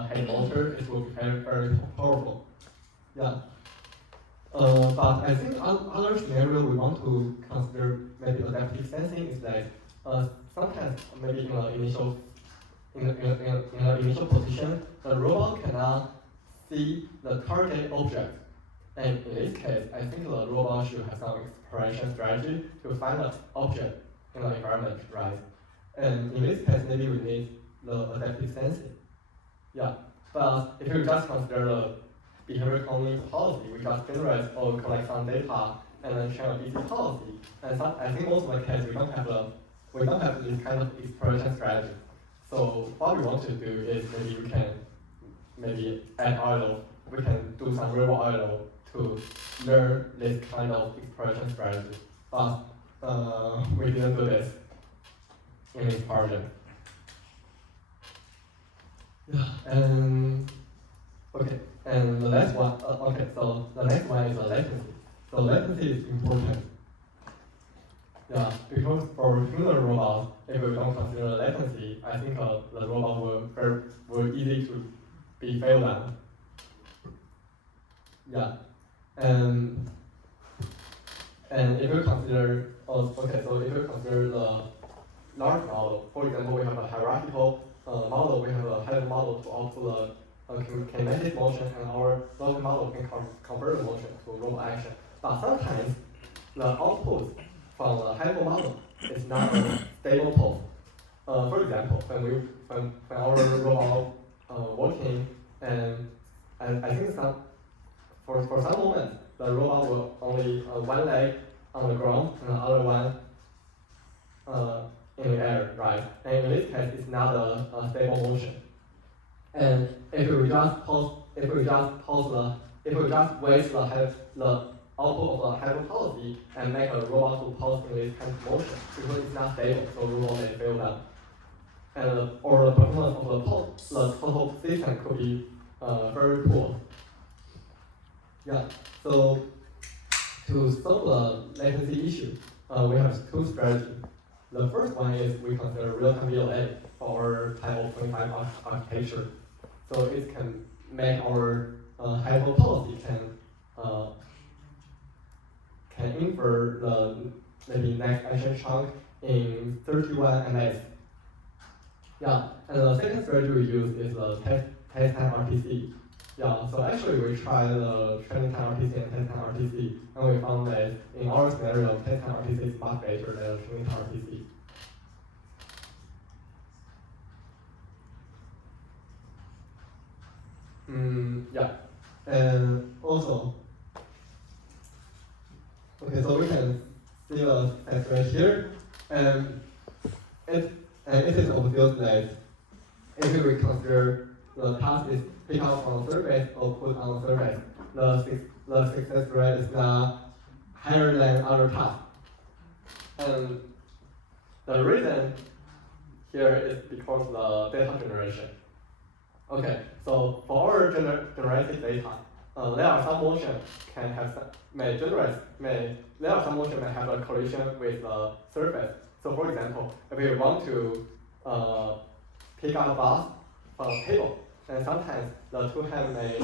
head motor. It will be very, very powerful. Yeah. But I think other scenario we want to consider maybe adaptive sensing is that sometimes maybe in the initial position, the robot cannot see the target object. And in this case, I think the robot should have some exploration strategy to find the object in the environment, right? And in this case, maybe we need the adaptive sensing. Yeah, but if you just consider the behavior cloning policy, we just generate or collect some data and then train a DC policy. And I think most of the cases we don't have this kind of exploration strategy. So what we want to do is maybe we can add idle. We can do some real world idle to learn this kind of exploration strategy. But we didn't do this in this project. Yeah, and okay, and the next one. So the next one is the latency. So latency is important. Yeah, because for human robots, if we don't consider latency, I think the robot will easy to be failed down. Yeah, and if we consider so if we consider the large model, for example, we have a hierarchical model, we have a higher model to output the kinetic motion, and our local model can convert the motion to robot action. But sometimes the output from the hyper model is not a stable pose. For example, when our robot working, and I think for some moments the robot will only one leg on the ground and the other one in the air, right? And in this case, it's not a stable motion. And if we just waste the output of the hyper policy and make a robot to pose in this kind of motion, because it's not stable, so the robot may fail down. And or the performance of the total system could be very poor. Yeah. So to solve the latency issue, we have two strategies. The first one is we consider real-time VLA for type of 25 architecture. So it can make our hyper policy can infer the maybe next action chunk in 31 ms. Yeah, and the second strategy we use is the test time RTC. Yeah, so actually we tried the training time RTC and test time RTC, and we found that in our scenario, test time RTC is much better than training time RTC. Yeah, and also, okay, so we can see the text right here, and And it is obvious that if we consider the task is picked up from the surface or put on the surface, the success rate is not higher than other tasks. And the reason here is because the data generation. Okay, so for our generated data, there are some motion can have there are some motion may have a collision with the surface. So for example, if we want to pick up a bus from a table, then sometimes the two hands may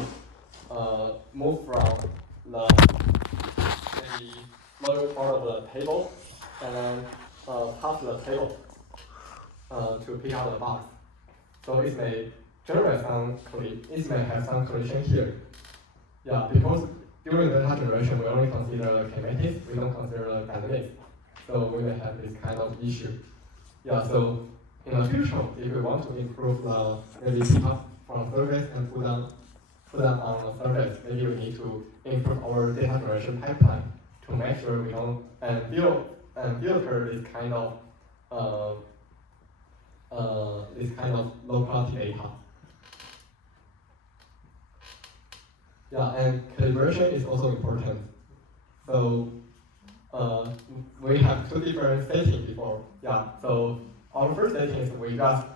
move from the lower part of the table and then pass the table to pick up the box. So it may generate it may have some collision here. Yeah, because during the data generation we only consider kinematics, we don't consider the dynamics. So we may have this kind of issue. Yeah, so in the future, if we want to improve the maybe pick up from surface and put them on the surface, maybe we need to improve our data generation pipeline to make sure we don't filter this kind of low quality data. Yeah, and calibration is also important. So we have two different settings before. Yeah, so our first setting is we just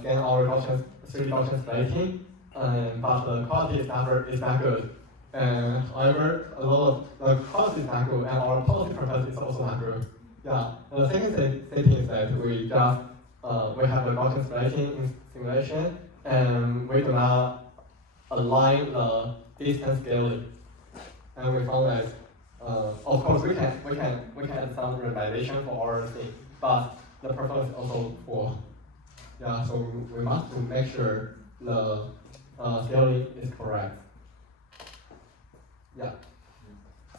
scan our Gaussian 3D Gaussian splitting, but the quality is not good. However, a lot of the quality is not good, and our policy purpose is also not good. Yeah, and the second setting is that we just we have the Gaussian splitting in simulation, and we do not align the distance scaling. And we found that, of course, we can add some realization for our thing, but the performance is also poor. Yeah, so we must to make sure the scaling is correct. Yeah.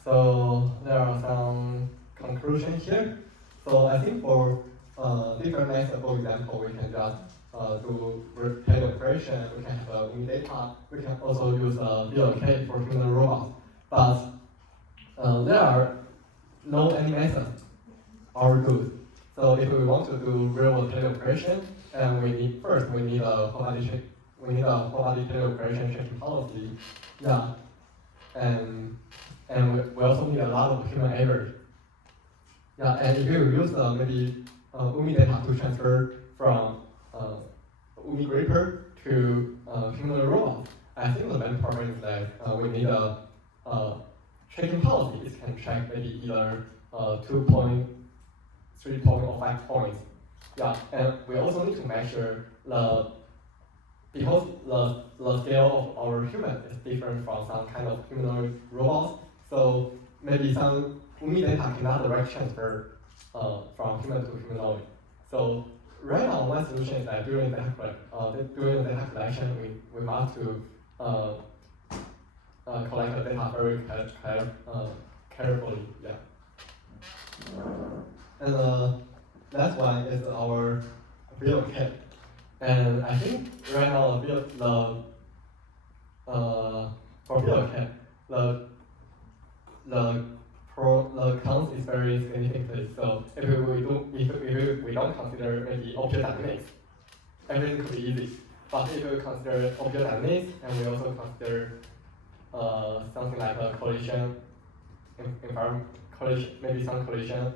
So there are some conclusions here. So I think for different methods, for example, we can just do calibration, we can have in data, we can also use VLK for human robots. But there are no any methods are good. So if we want to do real-world calibration, and we need a whole body calibration checking policy. Yeah. And we also need a lot of human error. Yeah, and if you use maybe UMI data to transfer from UMI gripper to human robot, I think the main problem is that we need a checking policy. It can check maybe either 2 point, 3 point, or 5 points. Yeah, and we also need to measure because the scale of our human is different from some kind of humanoid robots, so maybe some UMI data cannot direct transfer from human to humanoid. So right now, one solution is that during the data collection, we must to collect the data very carefully. Yeah. And last one is our VLK. And I think right now for VLK, the count is very significant. So if we don't consider maybe object dynamics, everything could be easy. But if we consider object dynamics and we also consider something like a collision environment, maybe some collision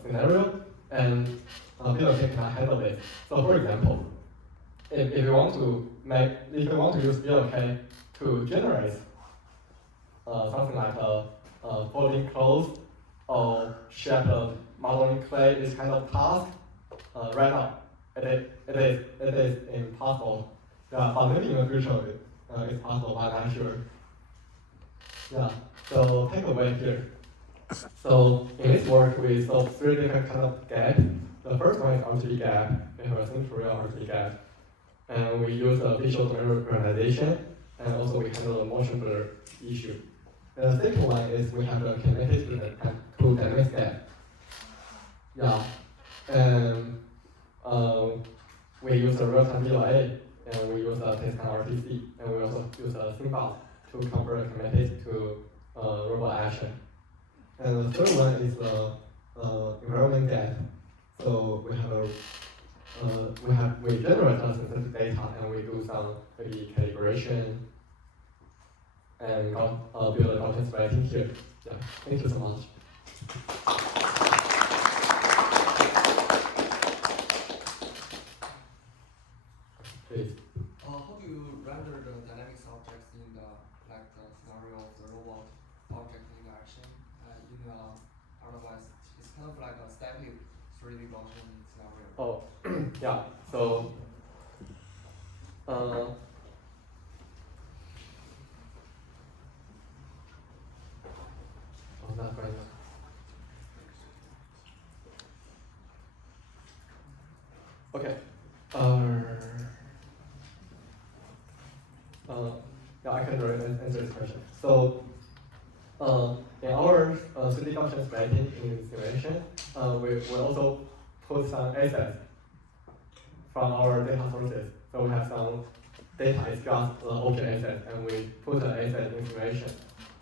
scenario, and VLK cannot handle this. So for example, if you want to use VLK to generate something like folding clothes or shape modeling clay, this kind of task, right now it is impossible. Yeah, but maybe in the future it's possible, but I'm not sure. Yeah. So takeaway here. So in this work we solve 3 different kind of gaps. The first one is RGB gap. We have a simple real RGB gap. And we use a visual domain realization, and also we handle the motion blur issue. The second one is we have a kinetic to dynamic gap. Yeah. And we use a real-time VLA, and we use a test-time RTC, and we also use a symbol to convert kinetic to robot action. And the third one is environment depth. So we generate some synthetic data and we do some maybe calibration and build a Gaussian splitting here. Yeah, thank you so much. Please. How do you render the dynamics objects in the scenario of the robot object interaction? Otherwise, it's kind of like a static 3D Gaussian scenario. Oh, yeah. So, oh, not right now. Okay. Yeah, I can answer this question. So, in our 3D Gaussian splitting in simulation, we also put some assets from our data sources. So we have some data is just the object asset, and we put the asset in simulation,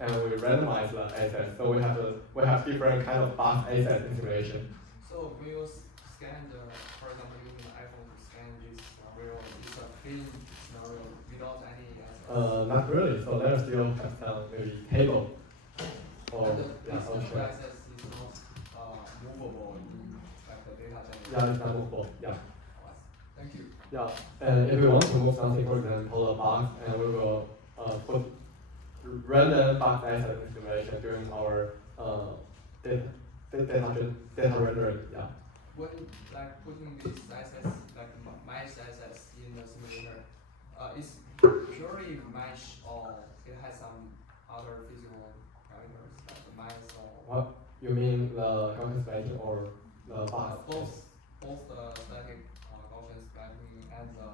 and we randomize the asset. So we have different kind of box assets in simulation. So when you scan for example, using the iPhone to scan this scenario, it's a clean scenario without any assets. Not really. So there still have some maybe table. Or And yeah, this kind of sure. access is not movable in the data generation. Yeah, it's not movable. Yeah. Thank you. Yeah, and if we want to move something, for example, a box, and we will put random box asset in simulation during our data rendering. Yeah. When putting these assets, mesh assets in the simulator, it's purely mesh or it has some other physical parameters like the mesh or What you mean, the Gaussian splitting or the box? both the static Gaussian splitting and the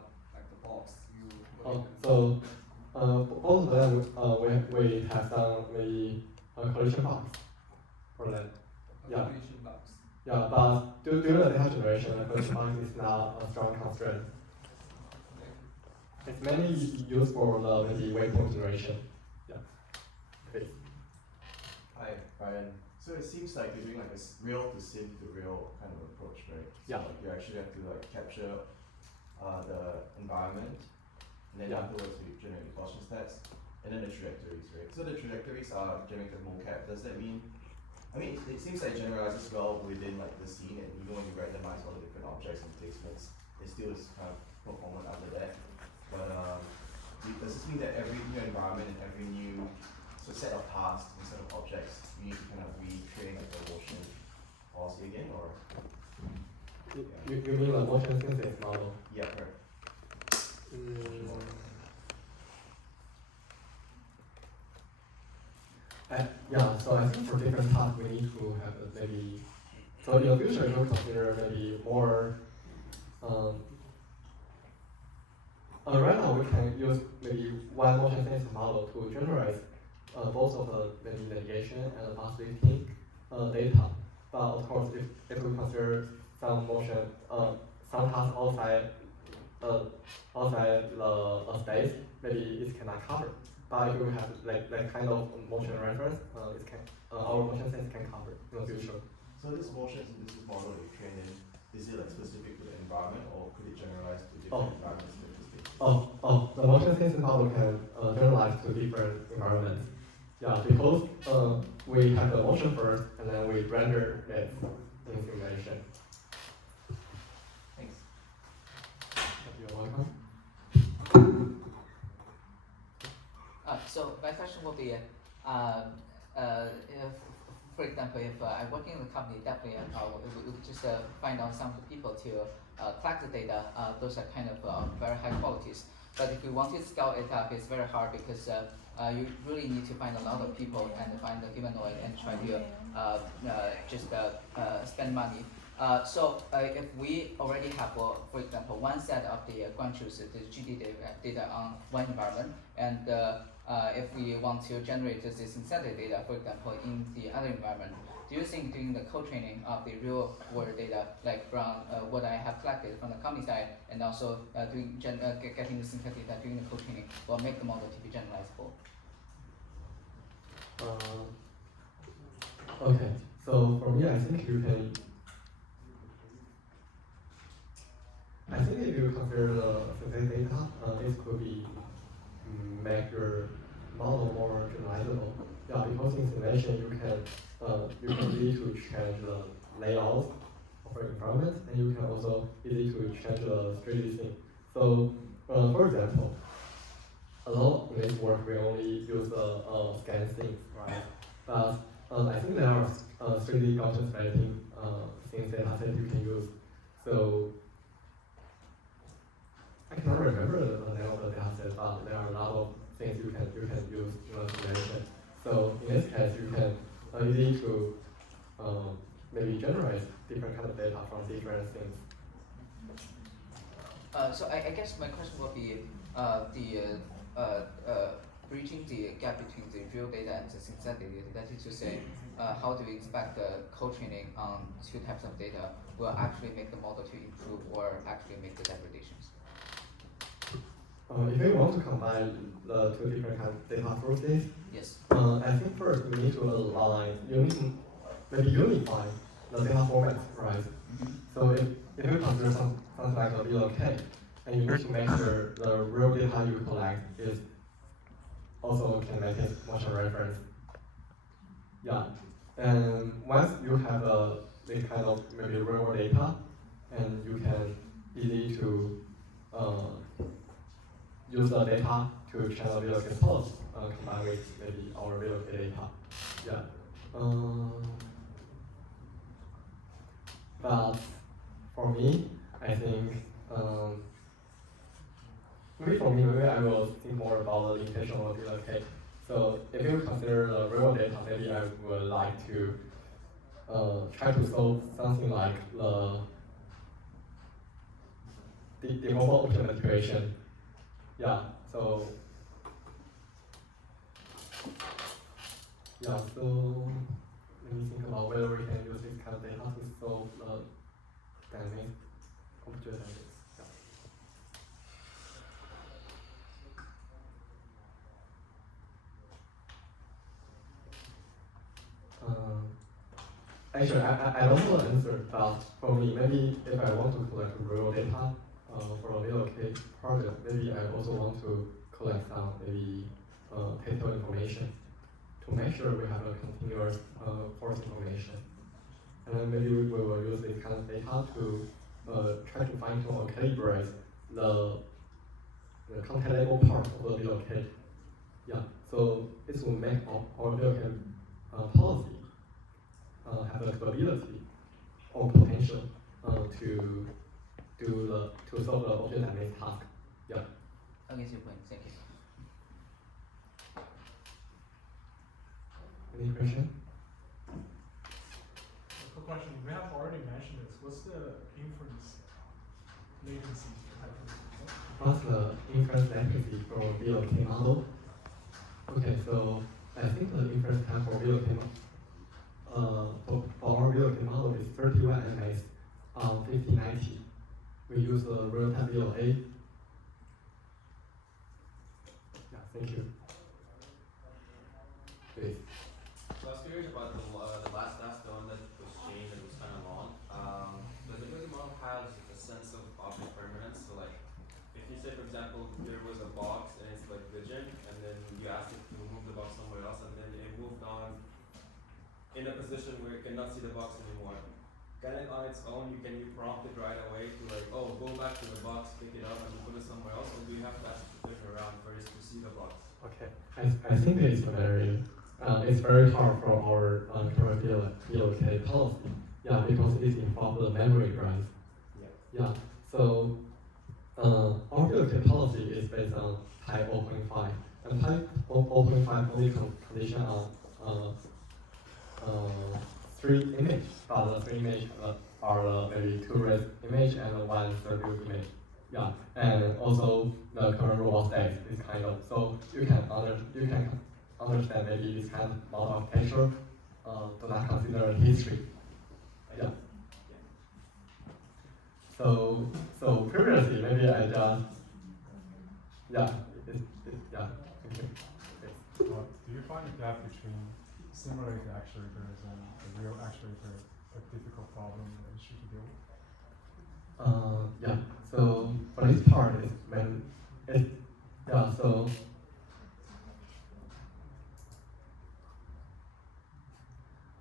box you put in. So both of them we have some maybe collision box for that. Yeah. Collision box. Yeah, but during the data generation, the collision box is not a strong constraint. It's mainly used for the maybe waypoint generation. Yeah. Please. Hi, Brian. So it seems like you're doing like a real to sim to real kind of approach, right? Yeah. So you actually have to capture the environment, and then afterwards we generate Gaussian stats, and then the trajectories, right? So the trajectories are generated mocap. Does that mean? I mean, it seems like generalizes well within the scene, and even when you randomize all the different objects and placements, it still is kind of performant under that. But does this mean that every new environment and every new set of tasks instead of objects, you need to kind of recreate the motion policy again, or? You mean the motion synthesis model? Yeah, correct. Yeah, so I think for different tasks we need to have maybe, so in the future you'll consider maybe more, right now we can use maybe one motion synthesis model to generate both of the maybe navigation and the path lifting data. But of course, if we consider some motion, some tasks outside the space, maybe it cannot cover. But if we have like kind of motion reference, our motion sense can cover in the future. So this motion synthesis model that you train in, is it specific to the environment, or could it generalize to different environments? The motion synthesis model can generalize to different environments. Yeah, because we have the motion first, and then we render it in simulation. Thanks. You're welcome. So my question will be, if, for example, if I'm working in the company, definitely we could just find out some people to collect the data. Those are kind of very high qualities. But if we want to scale it up, it's very hard because you really need to find a lot of people and find the humanoid and try to just spend money. So if we already have, for example, one set of the ground truth, the GD data on one environment, and if we want to generate this synthetic data, for example, in the other environment, do you think doing the co-training of the real world data, like from what I have collected from the company side, and also doing getting the synthetic data doing the co-training, will make the model to be generalizable? Okay, so for me, I think you can. I think if you consider the synthetic data, it could be make your model more generalizable. Yeah, because in simulation you can easily to change the layout of your environment, and you can also easily to change the 3D thing. So, for example, a lot in this work we only use scan things, right? But I think there are 3D Gaussian splatting things data set you can use. So I cannot remember the name of the data set, but there are a lot of things you can use in a simulation. So in this case, you can easily to maybe generate different kind of data from different things. So I guess my question would be bridging the gap between the real data and the synthetic data. That is to say, how do we expect the co-training on two types of data will actually make the model to improve or actually make the degradations? If you want to combine the two different kind of data sources, Yes. I think first you need to you need to maybe unify the data formats, right? So if you consider something like a VLK, and you need to make sure the real data you collect is also can make it much a reference. Yeah, and once you have this kind of maybe real data, and you can easily to use the data to train the VLK policy combined with maybe our VLK data. Yeah. But for me, I think maybe I will think more about the limitation of VLK. So if you consider the real data, maybe I would like to try to solve something like the mobile Loco-Manipulation. Yeah, so let me think about whether we can use this kind of data to solve the dynamic computer dynamics. Actually, I don't know the answer, but for me, maybe if I want to collect real data for a VLK project, maybe I also want to collect some maybe technical information to make sure we have a continuous force information. And then maybe we will use this kind of data to try to fine-tune or calibrate the content-level part of the VLK. Yeah, so this will make our VLK policy have the capability or potential to solve the object dynamic task. Yeah. I get your point. Thank you. Any question? Quick question. We have already mentioned this. What's the inference latency? What's the inference latency for VLK model? Okay, so I think the inference time for VLK for our VLK model is 31 ms on 5090. We use the real-time VLA. Yeah, thank you. Please. So I was curious about the last one that was changed and was kind of long. Does the Berkeley model has a sense of object permanence? So like, if you say, for example, there was a box and it's like vision, and then you asked it to move the box somewhere else, and then it moved on in a position where it cannot see the box anymore. Can it on its own, can you prompt it right away to like, oh, go back to the box, pick it up, and put it somewhere else, or do you have to ask it to turn around for it to see the box? Okay, I think it's very hard for our current VLK policy. Yeah, because it involves the memory, right? Yeah. So our VLK policy is based on type 0.5, and type 0.5 only condition on 3 images, but the 3 images are maybe 2 res image and 1 third view image. Yeah, and also the current robot state is kind of, so you can understand maybe this kind of model architecture do not consider history. Yeah. So previously maybe I just thank you. Do you find a gap between simulate the actuators and the real actuator a difficult problem or issue to deal with? Yeah. So for this part, so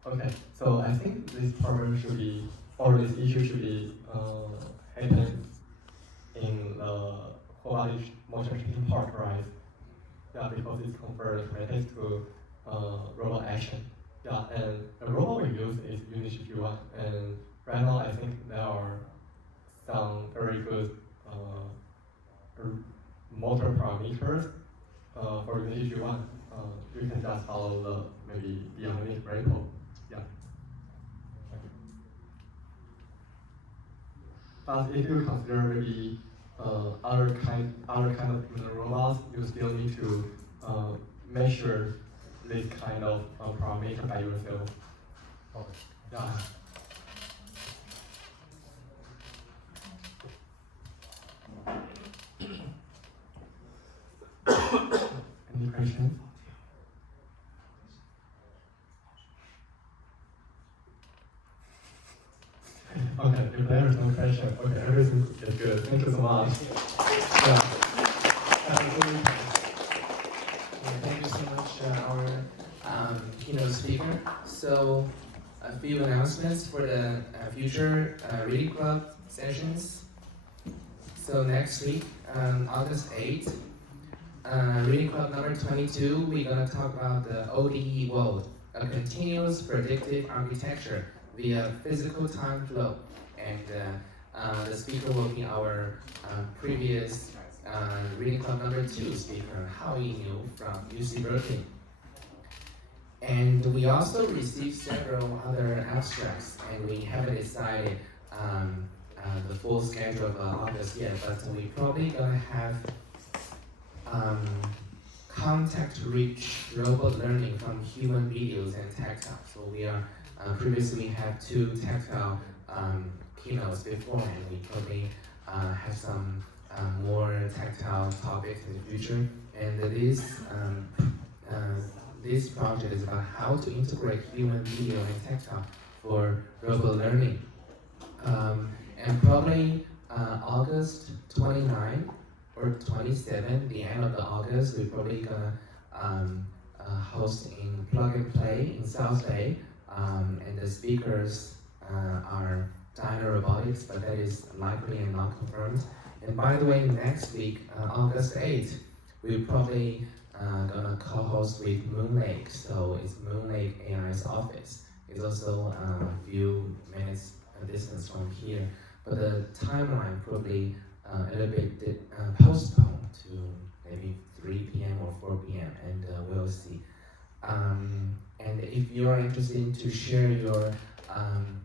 okay. So I think this problem should be, or this issue should be happen in the robotic motion tracking part, right? Yeah, because it's converted to robot action. Yeah, and the robot we use is Unity G1, and right now I think there are some very good motor parameters for Unity G1. You can just follow the maybe the Unity repo. Yeah. But if you consider maybe other kind of human robots, you still need to measure this kind of parameter by yourself. Okay. Yeah. Any questions? Okay, if there is no question, okay, everything is good. Thank you so much. Yeah. Thank you so much, our keynote speaker. So, a few announcements for the future reading club sessions. So next week, August 8th, reading club number 22, we're gonna talk about the ODE world, a continuous predictive architecture via physical time flow. And the speaker will be our previous reading club number 2 speaker, Hao Ying from UC Berkeley. And we also received several other abstracts, and we haven't decided the full schedule of August yet, but we probably gonna have contact-rich robot learning from human videos and tactile. So we are previously had 2 tactile keynotes before, and we probably have some more tactile topics in the future. And this project is about how to integrate human video and tactile for robot learning. And probably August 29 or 27, the end of the August, we're probably gonna host in Plug and Play in South Bay, and the speakers are Dino Robotics, but that is likely and not confirmed. And by the way, next week, August 8th, we're probably gonna co-host with Moon Lake. So it's Moon Lake AI's office. It's also a few minutes distance from here, but the timeline probably a little bit postponed to maybe 3 p.m. or 4 p.m. and we'll see. And if you are interested to share your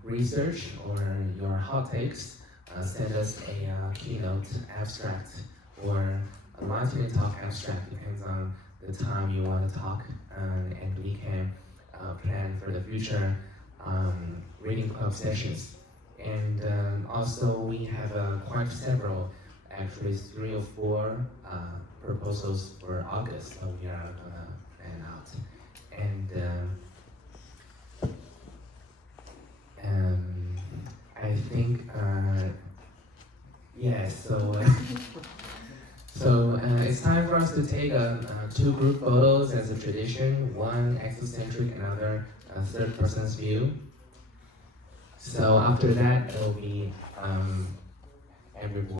research or your hot takes, send us a keynote abstract or a 90-minute talk abstract, depends on the time you want to talk, and we can plan for the future reading club sessions. And also we have quite several, actually 3 or 4 proposals for August, so we are gonna plan out. And I think, yes, so it's time for us to take 2 group photos as a tradition, one exocentric, another third person's view. So after that, it will be everyone.